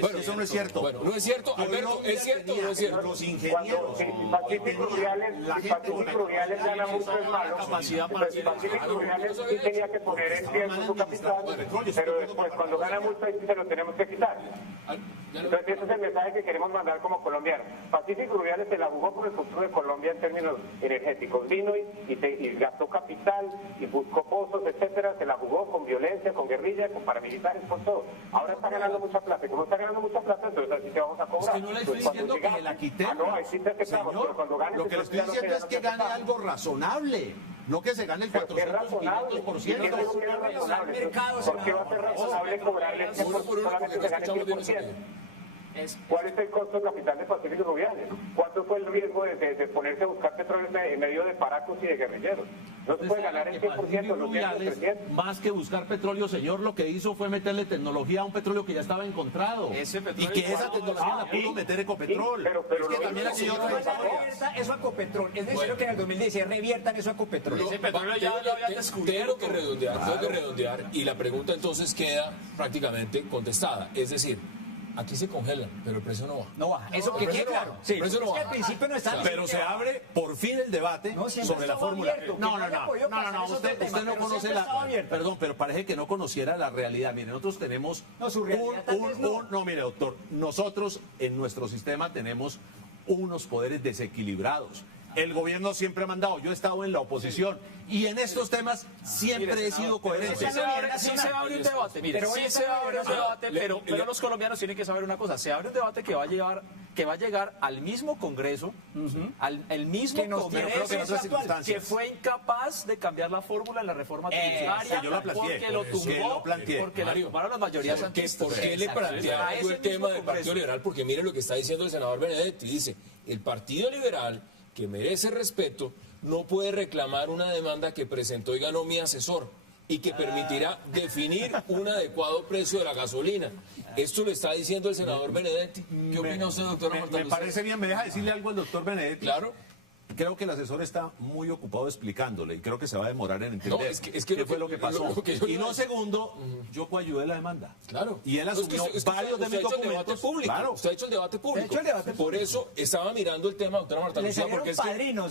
Bueno, Eso no es cierto. Bueno, no es cierto, Alberto, Colombia ¿es cierto o no es tenía cierto? Los Cuando ingenieros. Pacífico Rubiales, La gente con la Rubiales gana mucho es malo. capacidad para Entonces, Pacífico Rubiales sí tenía que poner en riesgo su capital, pero después cuando gana mucho ahí sí se lo tenemos que quitar. Entonces ese es el mensaje que queremos mandar como colombianos. Pacífico Rubiales se la jugó por el futuro de Colombia en términos energéticos. Vino y gastó capital y buscó pozos, etcétera. Se la jugó con violencia, con guerrilla, con paramilitares, con todo. Ahora está ganando mucha plata. Y como está ganando mucha plata, entonces así te vamos a cobrar. Es que no le estoy Entonces, cuando diciendo que llegamos- la quitemos. no, ahí sí te aceptamos, Señor, pero cuando ganes, lo que le estoy entonces diciendo ya es no que te gane aceptamos. algo razonable. No que se gane el Pero que es 400, razonable. 500%. ¿Y qué es lo que es razonable? mercado, ¿Por qué va a ser razonable cobrarle el 100%? Por favor, Solamente porque se gane escuchamos bien eso 100%. que- ¿Cuál es el costo de capital de Pacífico Rubiales? ¿Cuánto fue el riesgo de ponerse a buscar petróleo en medio de paracos y de guerrilleros? No se puede ganar el 100%, los 300. Más que buscar petróleo, señor, lo que hizo fue meterle tecnología a un petróleo que ya estaba encontrado. Y que esa tecnología la pudo meter Ecopetrol. Pero es que también aquí yo Revierta eso a Ecopetrol. Es necesario que en el 2016 reviertan eso a Ecopetrol. Ese petróleo ya lo habían descubierto. Tengo que redondear y la pregunta entonces queda prácticamente contestada. Es decir, aquí se congelan, pero el precio no baja. No baja. Eso que quede claro. Sí, el precio no es que baja. al principio no está. Pero se abre por fin el debate sobre la fórmula. No, usted no conoce la... Perdón, pero parece que no conociera la realidad. Mire, nosotros tenemos no, mire, doctor, nosotros en nuestro sistema tenemos unos poderes desequilibrados. El gobierno siempre ha mandado, yo he estado en la oposición y en estos temas siempre he sido coherente. Sí se va a abrir un debate, mire, sí se va a abrir un debate, pero los colombianos tienen que saber una cosa, se abre un debate que va a llegar al mismo Congreso, al mismo Congreso que fue incapaz de cambiar la fórmula en la reforma tributaria, yo la planteé, porque lo tumbó, porque la tumbaron las mayorías antistas. ¿Por qué le plantea el tema del Partido Liberal? Porque mire lo que está diciendo el senador Benedetti, dice, el Partido Liberal, que merece respeto, no puede reclamar una demanda que presentó y ganó mi asesor y que permitirá definir un adecuado precio de la gasolina. Esto lo está diciendo el senador Benedetti. ¿Qué opina usted, doctor Marta Me parece bien, me deja decirle algo al doctor Benedetti. Claro. Creo que el asesor está muy ocupado explicándole y creo que se va a demorar en entender qué fue lo que pasó. Y no, segundo, yo coayudé la demanda. Claro. Y él asumió varios de mis documentos. Claro. Usted ha hecho el debate público. Por eso estaba mirando el tema, doctora Marta Lucía, porque es que... No.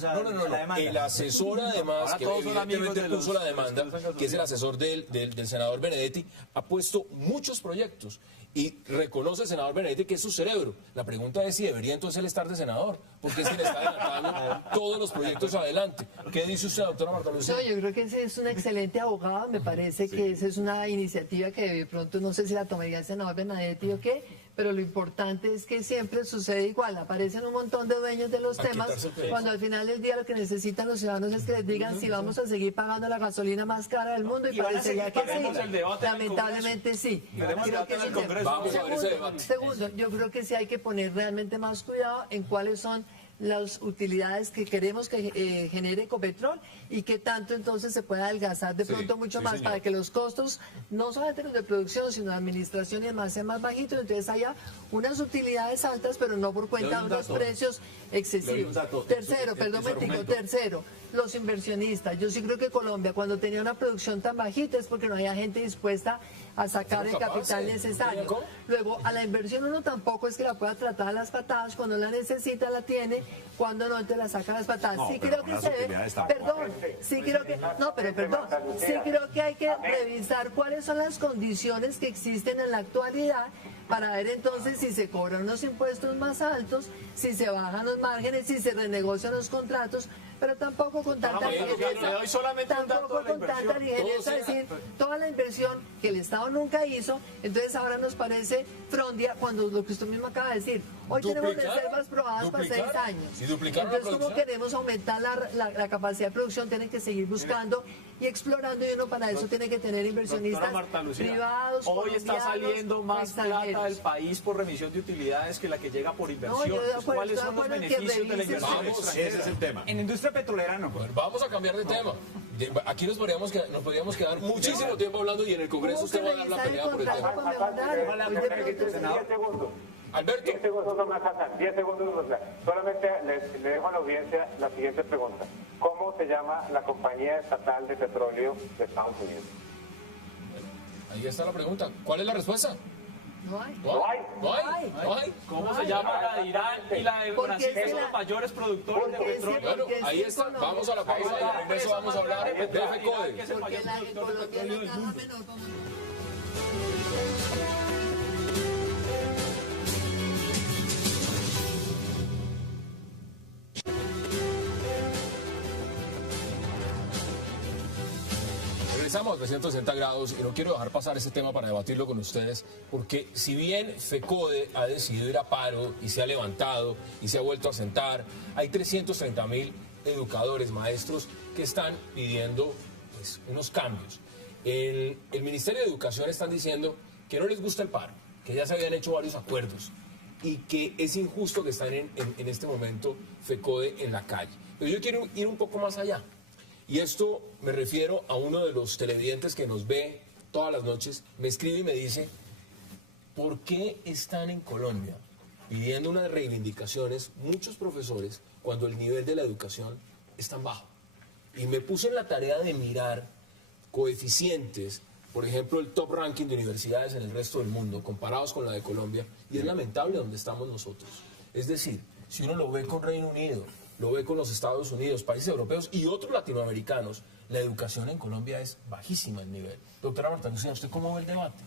El asesor, además, que evidentemente puso la demanda, que es el asesor del senador Benedetti, ha puesto muchos proyectos. Y reconoce el senador Benedetti que es su cerebro. La pregunta es si debería entonces él estar de senador, porque es que le está adelantando todos los proyectos adelante. ¿Qué dice usted, doctora Marta Lucía? No, yo creo que ese es un excelente abogado. Me parece que esa es una iniciativa que de pronto no sé si la tomaría el senador Benedetti o qué, pero lo importante es que siempre sucede igual. Aparecen un montón de dueños de los temas cuando al final del día lo que necesitan los ciudadanos es que les digan si vamos a seguir pagando la gasolina más cara del mundo y parecería que sí. Lamentablemente sí. Vamos a ver ese debate. Segundo, yo creo que sí hay que poner realmente más cuidado en cuáles son las utilidades que queremos que genere Ecopetrol y que tanto entonces se pueda adelgazar de pronto mucho más para que los costos, no solamente los de producción, sino de administración y demás, sean más bajitos. Entonces haya unas utilidades altas, pero no por cuenta de unos precios excesivos. Tercero, los inversionistas. Yo sí creo que Colombia, cuando tenía una producción tan bajita, es porque no había gente dispuesta a sacar el capital necesario. Luego, a la inversión uno tampoco es que la pueda tratar a las patadas, cuando la necesita la tiene, cuando no te la saca a las patadas. No, sí creo que se debe, sí creo que hay que revisar cuáles son las condiciones que existen en la actualidad para ver entonces si se cobran unos impuestos más altos, si se bajan los márgenes, si se renegocian los contratos, pero tampoco con tanta ligereza, decir toda la inversión que el Estado nunca hizo. Entonces ahora nos parece frondia cuando lo que usted mismo acaba de decir, hoy tenemos reservas probadas para 6 años. Entonces, como queremos aumentar la capacidad de producción, tienen que seguir buscando y explorando, y uno para eso tiene que tener inversionistas privados. Hoy está saliendo más plata del país por remisión de utilidades que la que llega por inversión. ¿Cuáles son los beneficios de la inversión extranjera? Ese es el tema. En industria petrolera no. Bueno, vamos a cambiar de tema. Aquí nos podríamos quedar muchísimo tiempo hablando y en el Congreso usted va a dar la pelea por el tema. 10 segundos. Alberto. 10 segundos nomás, Hassan. 10 segundos nomás. Solamente le dejo a la audiencia la siguiente pregunta. ¿Cómo se llama la compañía estatal de petróleo de Estados Unidos? Ahí está la pregunta. ¿Cuál es la respuesta? No hay. ¿No hay? ¿Cómo se llama la de Irán y la de Brasil, que son los mayores productores de petróleo? Bueno, ahí está. Vamos a la pausa y al regreso vamos a hablar de FECODE. Porque la de Colombia es la caja menor. Regresamos a 360 grados y no quiero dejar pasar ese tema para debatirlo con ustedes, porque si bien FECODE ha decidido ir a paro y se ha levantado y se ha vuelto a sentar, hay 330.000 educadores, maestros que están pidiendo pues, unos cambios. El Ministerio de Educación están diciendo que no les gusta el paro, que ya se habían hecho varios acuerdos, y que es injusto que están en este momento FECODE en la calle. Pero yo quiero ir un poco más allá. Y esto me refiero a uno de los televidentes que nos ve todas las noches, me escribe y me dice, ¿por qué están en Colombia pidiendo unas reivindicaciones muchos profesores cuando el nivel de la educación es tan bajo? Y me puse en la tarea de mirar coeficientes, por ejemplo, el top ranking de universidades en el resto del mundo, comparados con la de Colombia, y es lamentable donde estamos nosotros. Es decir, si uno lo ve con Reino Unido, lo ve con los Estados Unidos, países europeos y otros latinoamericanos, la educación en Colombia es bajísima en nivel. Doctora Marta Lucía, ¿usted cómo ve el debate?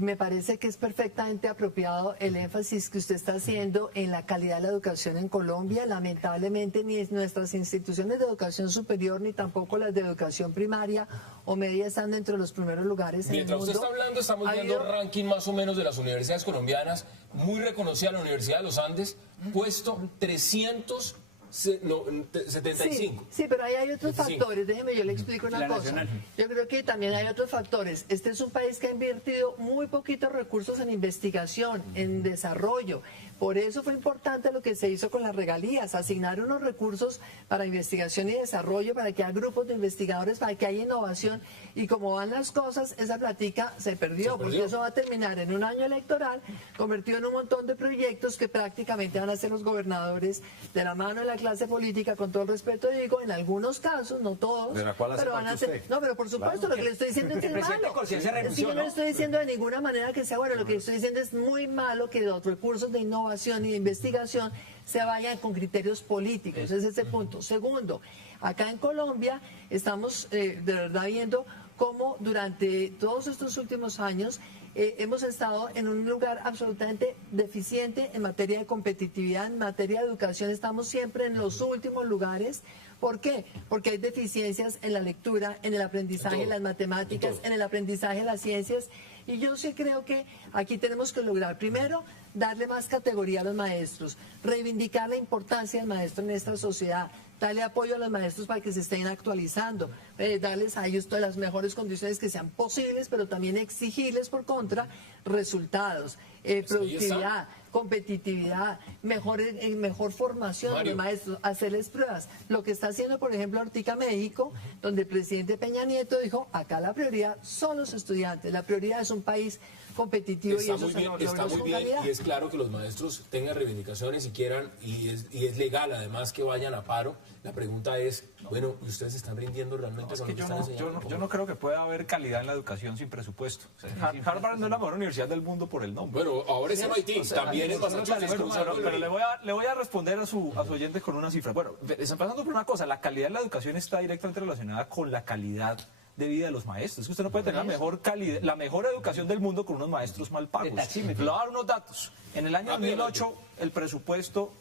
Me parece que es perfectamente apropiado el énfasis que usted está haciendo en la calidad de la educación en Colombia. Lamentablemente ni nuestras instituciones de educación superior ni tampoco las de educación primaria o media están dentro de los primeros lugares en el mundo. Mientras usted está hablando, estamos viendo ranking más o menos de las universidades colombianas, muy reconocida la Universidad de los Andes, puesto 375. Sí, pero ahí hay otros factores. Déjeme, yo le explico una cosa. Yo creo que también hay otros factores. Este es un país que ha invertido muy poquitos recursos en investigación, en desarrollo. Por eso fue importante lo que se hizo con las regalías, asignar unos recursos para investigación y desarrollo, para que haya grupos de investigadores, para que haya innovación. Y como van las cosas, esa platica se perdió, porque eso va a terminar en un año electoral, convertido en un montón de proyectos que prácticamente van a ser los gobernadores de la mano de la clase política, con todo el respeto digo, en algunos casos, no todos, pero van a ser... No, pero por supuesto, lo que le estoy diciendo es que es malo. Es que yo no estoy diciendo de ninguna manera que sea bueno, lo que estoy diciendo es muy malo que los recursos de innovación y de investigación se vayan con criterios políticos, ese es ese punto. Segundo, acá en Colombia estamos de verdad viendo cómo durante todos estos últimos años hemos estado en un lugar absolutamente deficiente en materia de competitividad, en materia de educación, estamos siempre en los últimos lugares. ¿Por qué? Porque hay deficiencias en la lectura, en el aprendizaje de las matemáticas, en el aprendizaje de las ciencias. Y yo sí creo que aquí tenemos que lograr, primero, darle más categoría a los maestros, reivindicar la importancia del maestro en esta sociedad, darle apoyo a los maestros para que se estén actualizando, darles a ellos todas las mejores condiciones que sean posibles, pero también exigirles por contra resultados, productividad, competitividad, mejor formación de los maestros, hacerles pruebas. Lo que está haciendo, por ejemplo, Ahorita México, donde el presidente Peña Nieto dijo, acá la prioridad son los estudiantes, la prioridad es un país competitivo y eso está muy bien y es claro que los maestros tengan reivindicaciones y quieran y es legal además que vayan a paro. La pregunta es, bueno, ¿ustedes están rindiendo realmente? No, es que yo no creo que pueda haber calidad en la educación sin presupuesto. O sea, Harvard no es la mejor universidad del mundo por el nombre. Bueno, ahora es MIT, también es Massachusetts. Pero le voy a responder a su oyente con una cifra. Bueno, empezando por una cosa, la calidad de la educación está directamente relacionada con la calidad de vida de los maestros. Es que usted no puede tener la mejor educación del mundo con unos maestros mal pagos. Le voy a dar unos datos. En el año 2008, el presupuesto,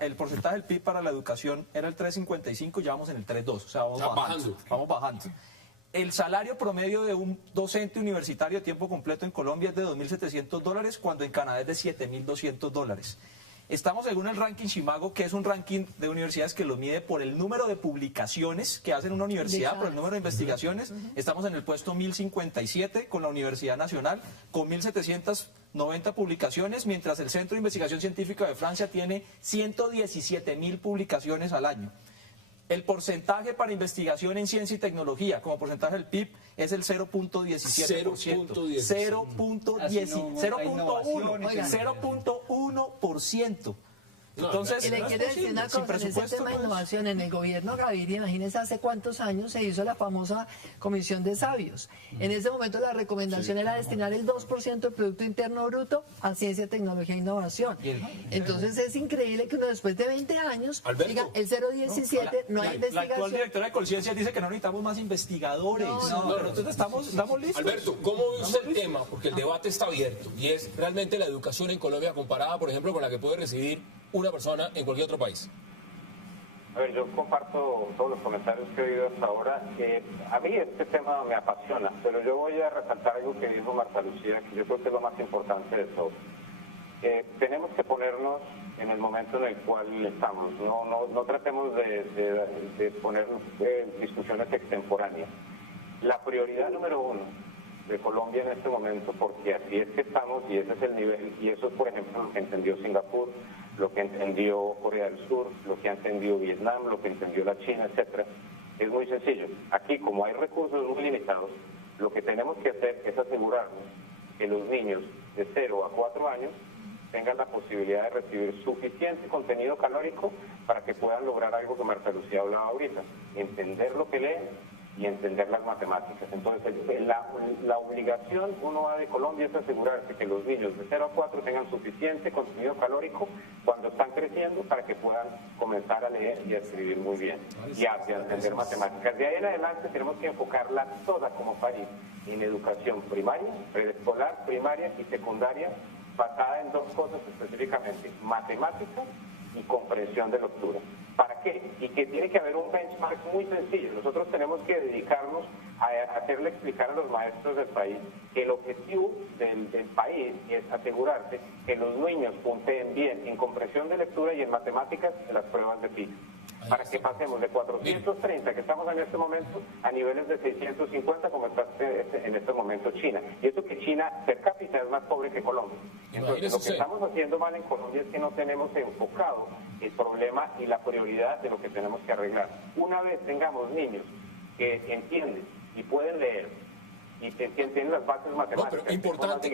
el porcentaje del PIB para la educación era el 3,55, ya vamos en el 3,2. O sea, vamos bajando. El salario promedio de un docente universitario a tiempo completo en Colombia es de $2.700, cuando en Canadá es de $7.200. Estamos según el ranking Shimago, que es un ranking de universidades que lo mide por el número de publicaciones que hacen una universidad, por el número de investigaciones. Estamos en el puesto 1057 con la Universidad Nacional, con 1.790 publicaciones, mientras el Centro de Investigación Científica de Francia tiene 117.000 publicaciones al año. El porcentaje para investigación en ciencia y tecnología como porcentaje del PIB es el 0.17%. 0.1%. Entonces, y le quiero decir una cosa, en ese tema de innovación, en el gobierno Gaviria, imagínense hace cuántos años se hizo la famosa Comisión de Sabios. En ese momento la recomendación era destinar el 2% del Producto Interno Bruto a ciencia, tecnología e innovación. Entonces es increíble que uno después de 20 años diga el 0.17, no hay investigación. La actual directora de Conciencia dice que no necesitamos más investigadores. Pero entonces estamos listos. Alberto, ¿cómo ve usted el tema? Porque el debate está abierto y es realmente la educación en Colombia comparada, por ejemplo, con la que puede recibir una persona en cualquier otro país. A ver, yo comparto todos los comentarios que he oído hasta ahora. A mí este tema me apasiona, pero yo voy a resaltar algo que dijo Marta Lucía, que yo creo que es lo más importante de todo. Tenemos que ponernos en el momento en el cual estamos. No tratemos de poner discusiones extemporáneas. La prioridad número uno de Colombia en este momento, porque así es que estamos y ese es el nivel, y eso es, por ejemplo, lo que entendió Singapur, lo que entendió Corea del Sur, lo que ha entendido Vietnam, lo que entendió la China, etcétera. Es muy sencillo. Aquí, como hay recursos muy limitados, lo que tenemos que hacer es asegurarnos que los niños de 0 a 4 años tengan la posibilidad de recibir suficiente contenido calórico para que puedan lograr algo que Marta Lucía hablaba ahorita, entender lo que leen y entender las matemáticas. Entonces, la obligación de Colombia es asegurarse que los niños de 0 a 4 tengan suficiente contenido calórico cuando están creciendo para que puedan comenzar a leer y a escribir muy bien y a entender matemáticas. De ahí en adelante tenemos que enfocarla toda como país en educación primaria, preescolar, primaria y secundaria, basada en 2 cosas específicamente: matemáticas y comprensión de lectura. ¿Para qué? Y que tiene que haber un benchmark muy sencillo. Nosotros tenemos que dedicarnos a hacerle explicar a los maestros del país que el objetivo del país es asegurarse que los niños punteen bien en comprensión de lectura y en matemáticas en las pruebas de PISA. Para que pasemos de 430 que estamos en este momento a niveles de 650 como está en este momento China. Y eso que China per cápita es más pobre que Colombia. Entonces lo que estamos haciendo mal en Colombia es que no tenemos enfocado el problema y la prioridad de lo que tenemos que arreglar. Una vez tengamos niños que entienden y pueden leer y tienen las bases matemáticas. No, pero importante.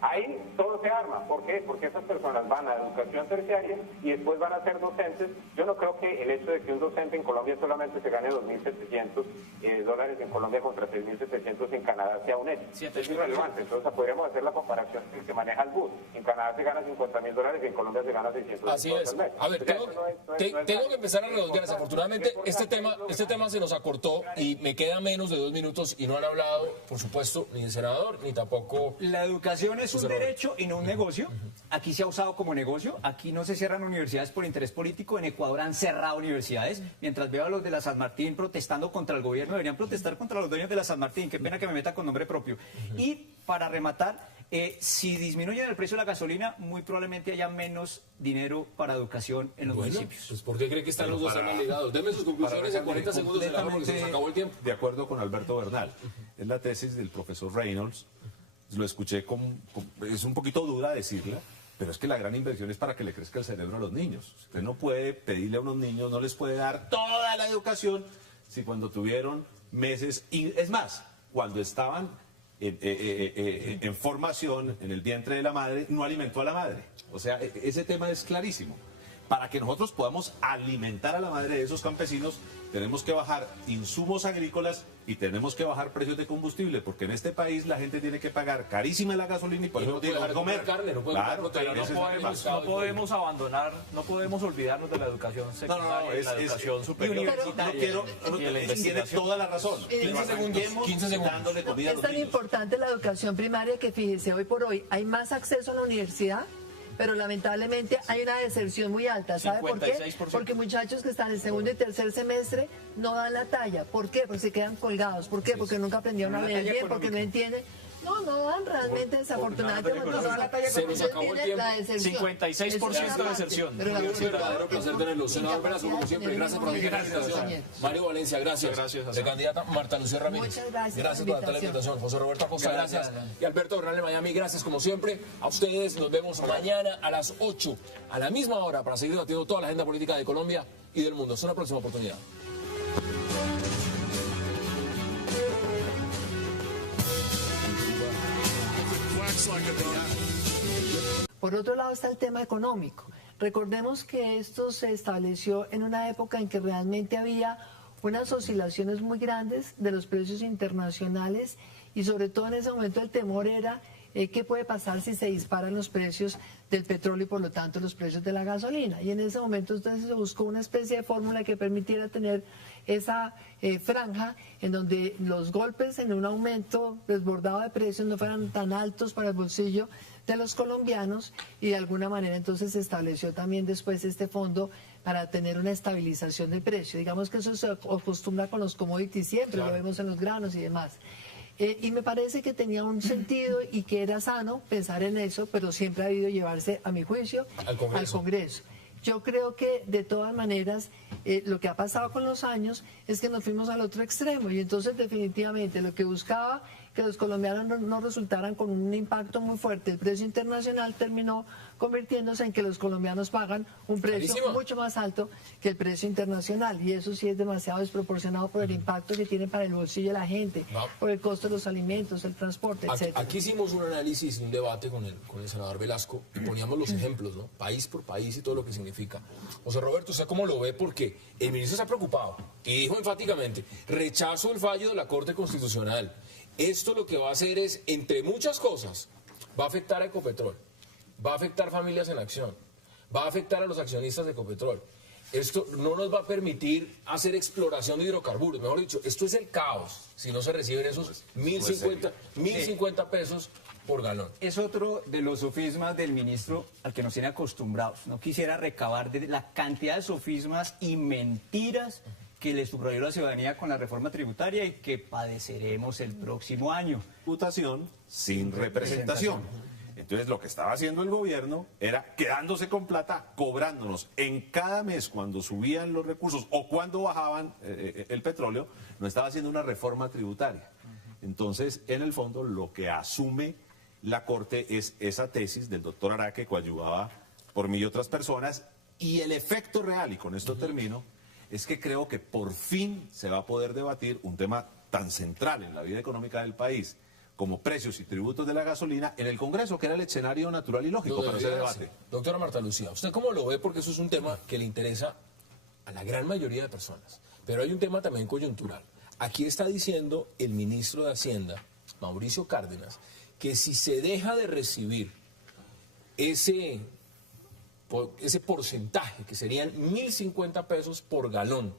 Ahí todo se arma. ¿Por qué? Porque esas personas van a educación terciaria y después van a ser docentes. Yo no creo que el hecho de que un docente en Colombia solamente se gane $2.700 dólares en Colombia contra $6.700 en Canadá sea un hecho. Sí, es irrelevante. Entonces podríamos hacer la comparación del que maneja el bus. En Canadá se gana $50.000 y en Colombia se gana $600. Así es. A ver, tengo que empezar a redondear. Desafortunadamente, este tema se nos acortó y me queda menos de 2 minutos y no han hablado, por supuesto, ni el senador, ni tampoco... La educación es un derecho y no un negocio. Aquí se ha usado como negocio. Aquí no se cierran universidades por interés político. En Ecuador han cerrado universidades. Mientras veo a los de la San Martín protestando contra el gobierno, deberían protestar contra los dueños de la San Martín. Qué pena que me meta con nombre propio. Y para rematar, si disminuyen el precio de la gasolina, muy probablemente haya menos dinero para educación en los municipios. Pues ¿por qué cree que están los dos temas ligados? Denme sus conclusiones en 40 segundos, porque se nos acabó el tiempo. De acuerdo con Alberto Bernal. Es la tesis del profesor Reynolds. Lo escuché es un poquito dura decirla, pero es que la gran inversión es para que le crezca el cerebro a los niños. Usted no puede pedirle a unos niños, no les puede dar toda la educación si cuando tuvieron meses, es más, cuando estaban en formación en el vientre de la madre, no alimentó a la madre. O sea, ese tema es clarísimo. Para que nosotros podamos alimentar a la madre de esos campesinos, tenemos que bajar insumos agrícolas y tenemos que bajar precios de combustible, porque en este país la gente tiene que pagar carísima la gasolina y por eso no tiene que comer carne, no puede claro, pero no podemos abandonar, no podemos olvidarnos de la educación secundaria, la educación superior universitaria. Tiene toda la razón. 15 segundos. Dándole comida a los Es tan niños. importante la educación primaria que, fíjese, hoy por hoy hay más acceso a la universidad, pero lamentablemente hay una deserción muy alta. ¿Sabe por qué? 56%. Porque muchachos que están en segundo y tercer semestre no dan la talla. ¿Por qué? Porque se quedan colgados. ¿Por qué? Porque nunca aprendieron a leer bien, porque no entienden. No dan realmente, desafortunadamente, no dan la talla. Se nos acabó el tiempo. 56% de deserción. Es un verdadero placer tenerlo. Senador Velasco, como siempre, gracias por la invitación. Mario Valencia, gracias. De candidata Marta Lucía Ramírez. Muchas gracias. Gracias por la invitación. José Roberto Acosta, gracias. Y Alberto Bernal de Miami, gracias como siempre. A ustedes nos vemos mañana a las 8, a la misma hora, para seguir debatiendo toda la agenda política de Colombia y del mundo. Hasta una próxima oportunidad. Por otro lado está el tema económico. Recordemos que esto se estableció en una época en que realmente había unas oscilaciones muy grandes de los precios internacionales y sobre todo en ese momento el temor era qué puede pasar si se disparan los precios del petróleo y por lo tanto los precios de la gasolina. Y en ese momento entonces se buscó una especie de fórmula que permitiera tener esa franja en donde los golpes en un aumento desbordado de precios no fueran tan altos para el bolsillo de los colombianos y de alguna manera entonces se estableció también después este fondo para tener una estabilización de precio. Digamos que eso se acostumbra con los commodities siempre, lo vemos en los granos y demás. Y me parece que tenía un sentido y que era sano pensar en eso, pero siempre ha habido llevarse, a mi juicio, al Congreso. Yo creo que de todas maneras lo que ha pasado con los años es que nos fuimos al otro extremo y entonces definitivamente lo que buscaba que los colombianos no resultaran con un impacto muy fuerte. El precio internacional terminó convirtiéndose en que los colombianos pagan un precio Carísimo. mucho más alto que el precio internacional, y eso sí es demasiado desproporcionado por el impacto que tiene para el bolsillo de la gente, No. por el costo de los alimentos, el transporte, Aquí, etcétera. aquí hicimos un análisis, un debate con el senador Velasco y poníamos los ejemplos, ¿no? País por país y todo lo que significa. José Roberto, ¿usted cómo lo ve? Porque el ministro está preocupado y dijo enfáticamente, rechazo el fallo de la Corte Constitucional. Esto lo que va a hacer es, entre muchas cosas, va a afectar a Ecopetrol, va a afectar Familias en Acción, va a afectar a los accionistas de Ecopetrol. Esto no nos va a permitir hacer exploración de hidrocarburos. Mejor dicho, esto es el caos si no se reciben esos 1.050 pesos por galón. Es otro de los sofismas del ministro al que nos tiene acostumbrados. No quisiera recabar de la cantidad de sofismas y mentiras que le subrayó la ciudadanía con la reforma tributaria y que padeceremos el próximo año. Tributación sin representación. Entonces lo que estaba haciendo el gobierno era quedándose con plata, cobrándonos en cada mes cuando subían los recursos o cuando bajaban el petróleo, no estaba haciendo una reforma tributaria. Entonces, en el fondo, lo que asume la Corte es esa tesis del doctor Araque, coadyuvada por mí y otras personas, y el efecto real, y con esto termino, es que creo que por fin se va a poder debatir un tema tan central en la vida económica del país como precios y tributos de la gasolina en el Congreso, que era el escenario natural y lógico para ese debate. Doctora Marta Lucía, ¿usted cómo lo ve? Porque eso es un tema que le interesa a la gran mayoría de personas. Pero hay un tema también coyuntural. Aquí está diciendo el ministro de Hacienda, Mauricio Cárdenas, que si se deja de recibir ese porcentaje, que serían 1.050 pesos por galón,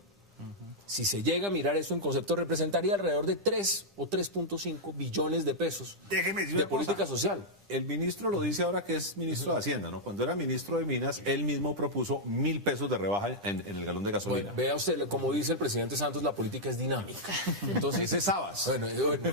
si se llega a mirar eso en concepto, representaría alrededor de 3 o 3.5 billones de pesos de política social. El ministro lo dice ahora que es ministro de Hacienda, ¿no? Cuando era ministro de Minas, él mismo propuso 1.000 pesos de rebaja en el galón de gasolina. Bueno, vea usted, como dice el presidente Santos, la política es dinámica. Entonces, Ese es Sabas. Bueno,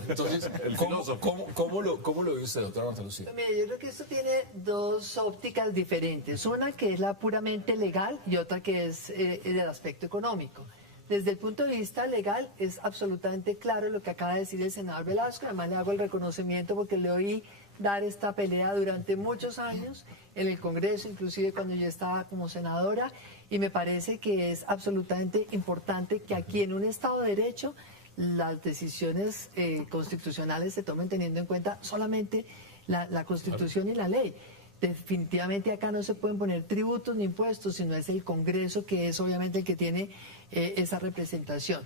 entonces, ¿cómo lo ve usted, doctora Marta Lucía? Mire, yo creo que esto tiene dos ópticas diferentes. Una que es la puramente legal y otra que es el aspecto económico. Desde el punto de vista legal es absolutamente claro lo que acaba de decir el senador Velasco. Además le hago el reconocimiento porque le oí dar esta pelea durante muchos años en el Congreso, inclusive cuando yo estaba como senadora, y me parece que es absolutamente importante que aquí en un Estado de Derecho las decisiones constitucionales se tomen teniendo en cuenta solamente la Constitución y la ley. Definitivamente acá no se pueden poner tributos ni impuestos, sino es el Congreso que es obviamente el que tiene esa representación.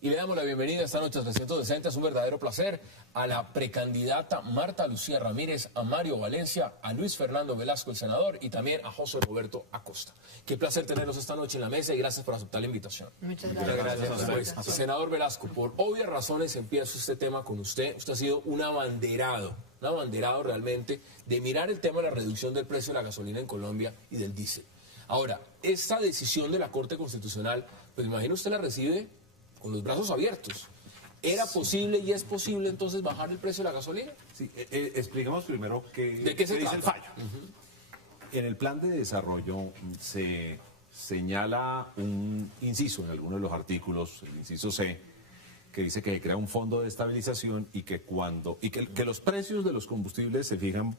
Y le damos la bienvenida esta noche a 360, es un verdadero placer, a la precandidata Marta Lucía Ramírez, a Mario Valencia, a Luis Fernando Velasco, el senador, y también a José Roberto Acosta. Qué placer tenerlos esta noche en la mesa y gracias por aceptar la invitación. Muchas gracias. Pues, senador Velasco, por obvias razones empiezo este tema con usted. Usted ha sido un abanderado realmente de mirar el tema de la reducción del precio de la gasolina en Colombia y del diésel. Ahora, esta decisión de la Corte Constitucional, pues imagino usted la recibe con los brazos abiertos. ¿Era posible y es posible entonces bajar el precio de la gasolina? Sí, explicamos primero ¿De qué se dice trata? el fallo. En el plan de desarrollo se señala un inciso en algunos de los artículos, el inciso C, que dice que se crea un fondo de estabilización y que que los precios de los combustibles se fijan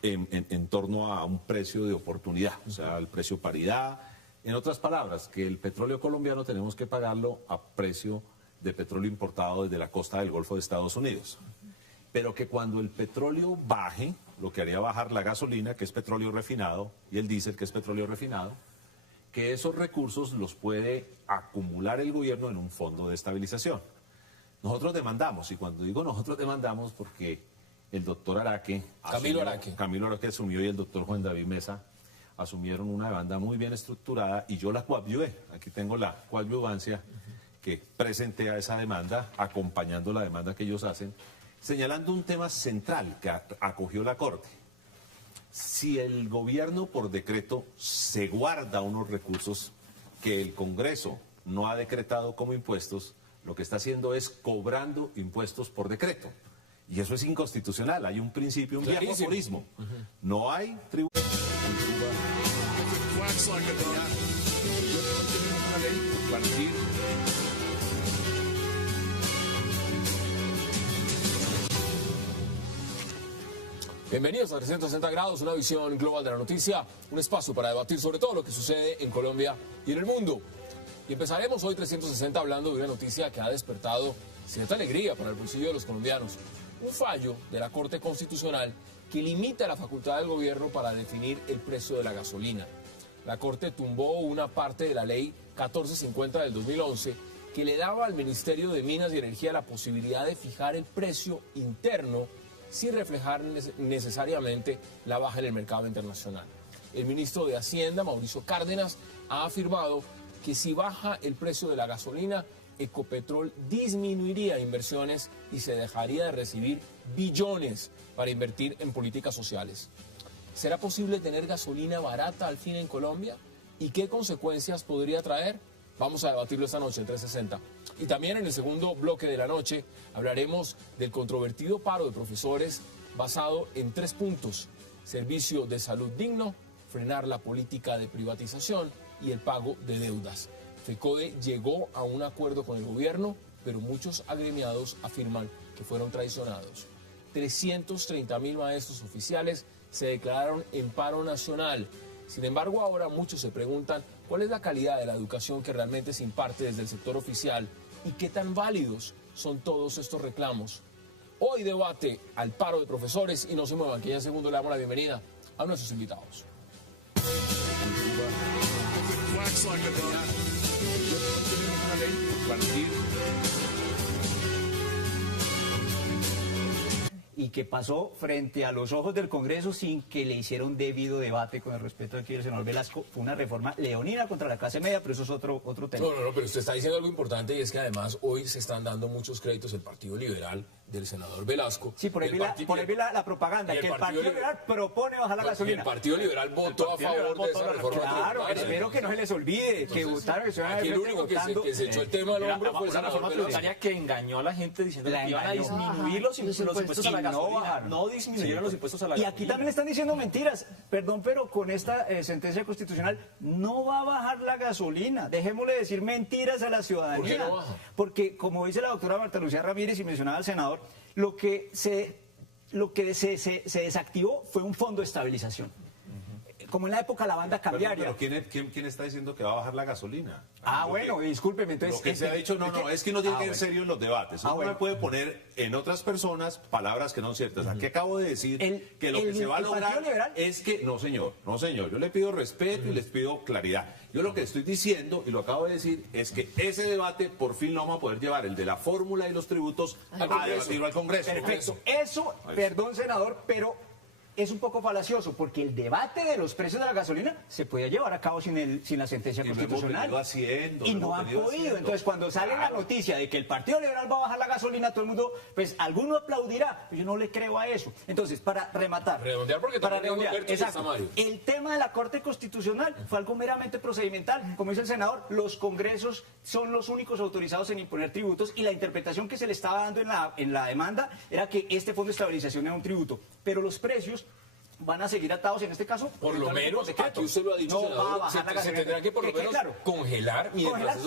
en torno a un precio de oportunidad, o sea, el precio paridad. En otras palabras, que el petróleo colombiano tenemos que pagarlo a precio de petróleo importado desde la costa del Golfo de Estados Unidos. Pero que cuando el petróleo baje, lo que haría bajar la gasolina, que es petróleo refinado, y el diésel, que es petróleo refinado, que esos recursos los puede acumular el gobierno en un fondo de estabilización. Nosotros demandamos, y cuando digo nosotros demandamos, porque el doctor Araque, Camilo Araque asumió, y el doctor Juan David Mesa asumieron una demanda muy bien estructurada y yo la coadyuvé. Aquí tengo la coadyuvancia que presenté a esa demanda, acompañando la demanda que ellos hacen, señalando un tema central que acogió la Corte. Si el gobierno por decreto se guarda unos recursos que el Congreso no ha decretado como impuestos, lo que está haciendo es cobrando impuestos por decreto. Y eso es inconstitucional. Hay un principio, un viejo aforismo. No hay tributo. Bienvenidos a 360 grados, una visión global de la noticia, un espacio para debatir sobre todo lo que sucede en Colombia y en el mundo. Y empezaremos hoy 360 hablando de una noticia que ha despertado cierta alegría para el bolsillo de los colombianos. Un fallo de la Corte Constitucional que limita la facultad del gobierno para definir el precio de la gasolina. La Corte tumbó una parte de la ley 1450 del 2011 que le daba al Ministerio de Minas y Energía la posibilidad de fijar el precio interno sin reflejar necesariamente la baja en el mercado internacional. El ministro de Hacienda, Mauricio Cárdenas, ha afirmado que si baja el precio de la gasolina, Ecopetrol disminuiría inversiones y se dejaría de recibir billones para invertir en políticas sociales. ¿Será posible tener gasolina barata al fin en Colombia? ¿Y qué consecuencias podría traer? Vamos a debatirlo esta noche en 360. Y también en el segundo bloque de la noche hablaremos del controvertido paro de profesores basado en 3 puntos: servicio de salud digno, frenar la política de privatización y el pago de deudas. FECODE llegó a un acuerdo con el gobierno, pero muchos agremiados afirman que fueron traicionados. 330.000 maestros oficiales se declararon en paro nacional. Sin embargo, ahora muchos se preguntan cuál es la calidad de la educación que realmente se imparte desde el sector oficial y qué tan válidos son todos estos reclamos. Hoy debate al paro de profesores y no se muevan, que ya en segundo le damos la bienvenida a nuestros invitados. Y que pasó frente a los ojos del Congreso sin que le hiciera un debido debate, con el respeto aquí del senador Velasco. Fue una reforma leonina contra la clase media, pero eso es otro tema. No, pero usted está diciendo algo importante, y es que además hoy se están dando muchos créditos el Partido Liberal del senador Velasco. Sí, por ahí vi la propaganda, que el Partido Liberal propone bajar la gasolina. El Partido Liberal votó a favor de esa reforma. Claro, espero que no se les olvide que votaron. Aquí el único que se echó el tema al hombro fue el senador Velasco, que engañó a la gente diciendo que iban a disminuir los impuestos a la gasolina. No disminuyeron los impuestos a la gasolina. Y aquí también están diciendo mentiras. Perdón, pero con esta sentencia constitucional no va a bajar la gasolina. Dejémosle decir mentiras a la ciudadanía. ¿Por qué no baja? Porque, como dice la doctora Marta Lucía Ramírez y mencionaba al senador, lo que se desactivó fue un fondo de estabilización. Como en la época de la banda cambiaria. Pero ¿quién está diciendo que va a bajar la gasolina? Bueno, discúlpeme. Entonces, lo que se ha dicho, es que uno tiene que ir serio en los debates. Uno no puede poner en otras personas palabras que no son ciertas. Aquí acabo de decir que lo que se va a lograr es que... No, señor. Yo le pido respeto y les pido claridad. Yo lo que estoy diciendo, y lo acabo de decir, es que ese debate por fin lo vamos a poder llevar, el de la fórmula y los tributos, a debatirlo al Congreso. Perfecto. Eso, perdón, senador, pero es un poco falacioso, porque el debate de los precios de la gasolina se podía llevar a cabo sin la sentencia constitucional. Y no ha podido. Entonces, cuando sale la noticia de que el Partido Liberal va a bajar la gasolina, todo el mundo, pues alguno aplaudirá, pero yo no le creo a eso. Entonces, para rematar, exacto, el tema de la Corte Constitucional fue algo meramente procedimental. Como dice el senador, los congresos son los únicos autorizados en imponer tributos, y la interpretación que se le estaba dando en la demanda era que este fondo de estabilización era un tributo, pero los precios van a seguir atados, en este caso, por lo menos, aquí usted lo ha dicho, no va a bajar la gasolina. se tendrá que por lo menos congelar mientras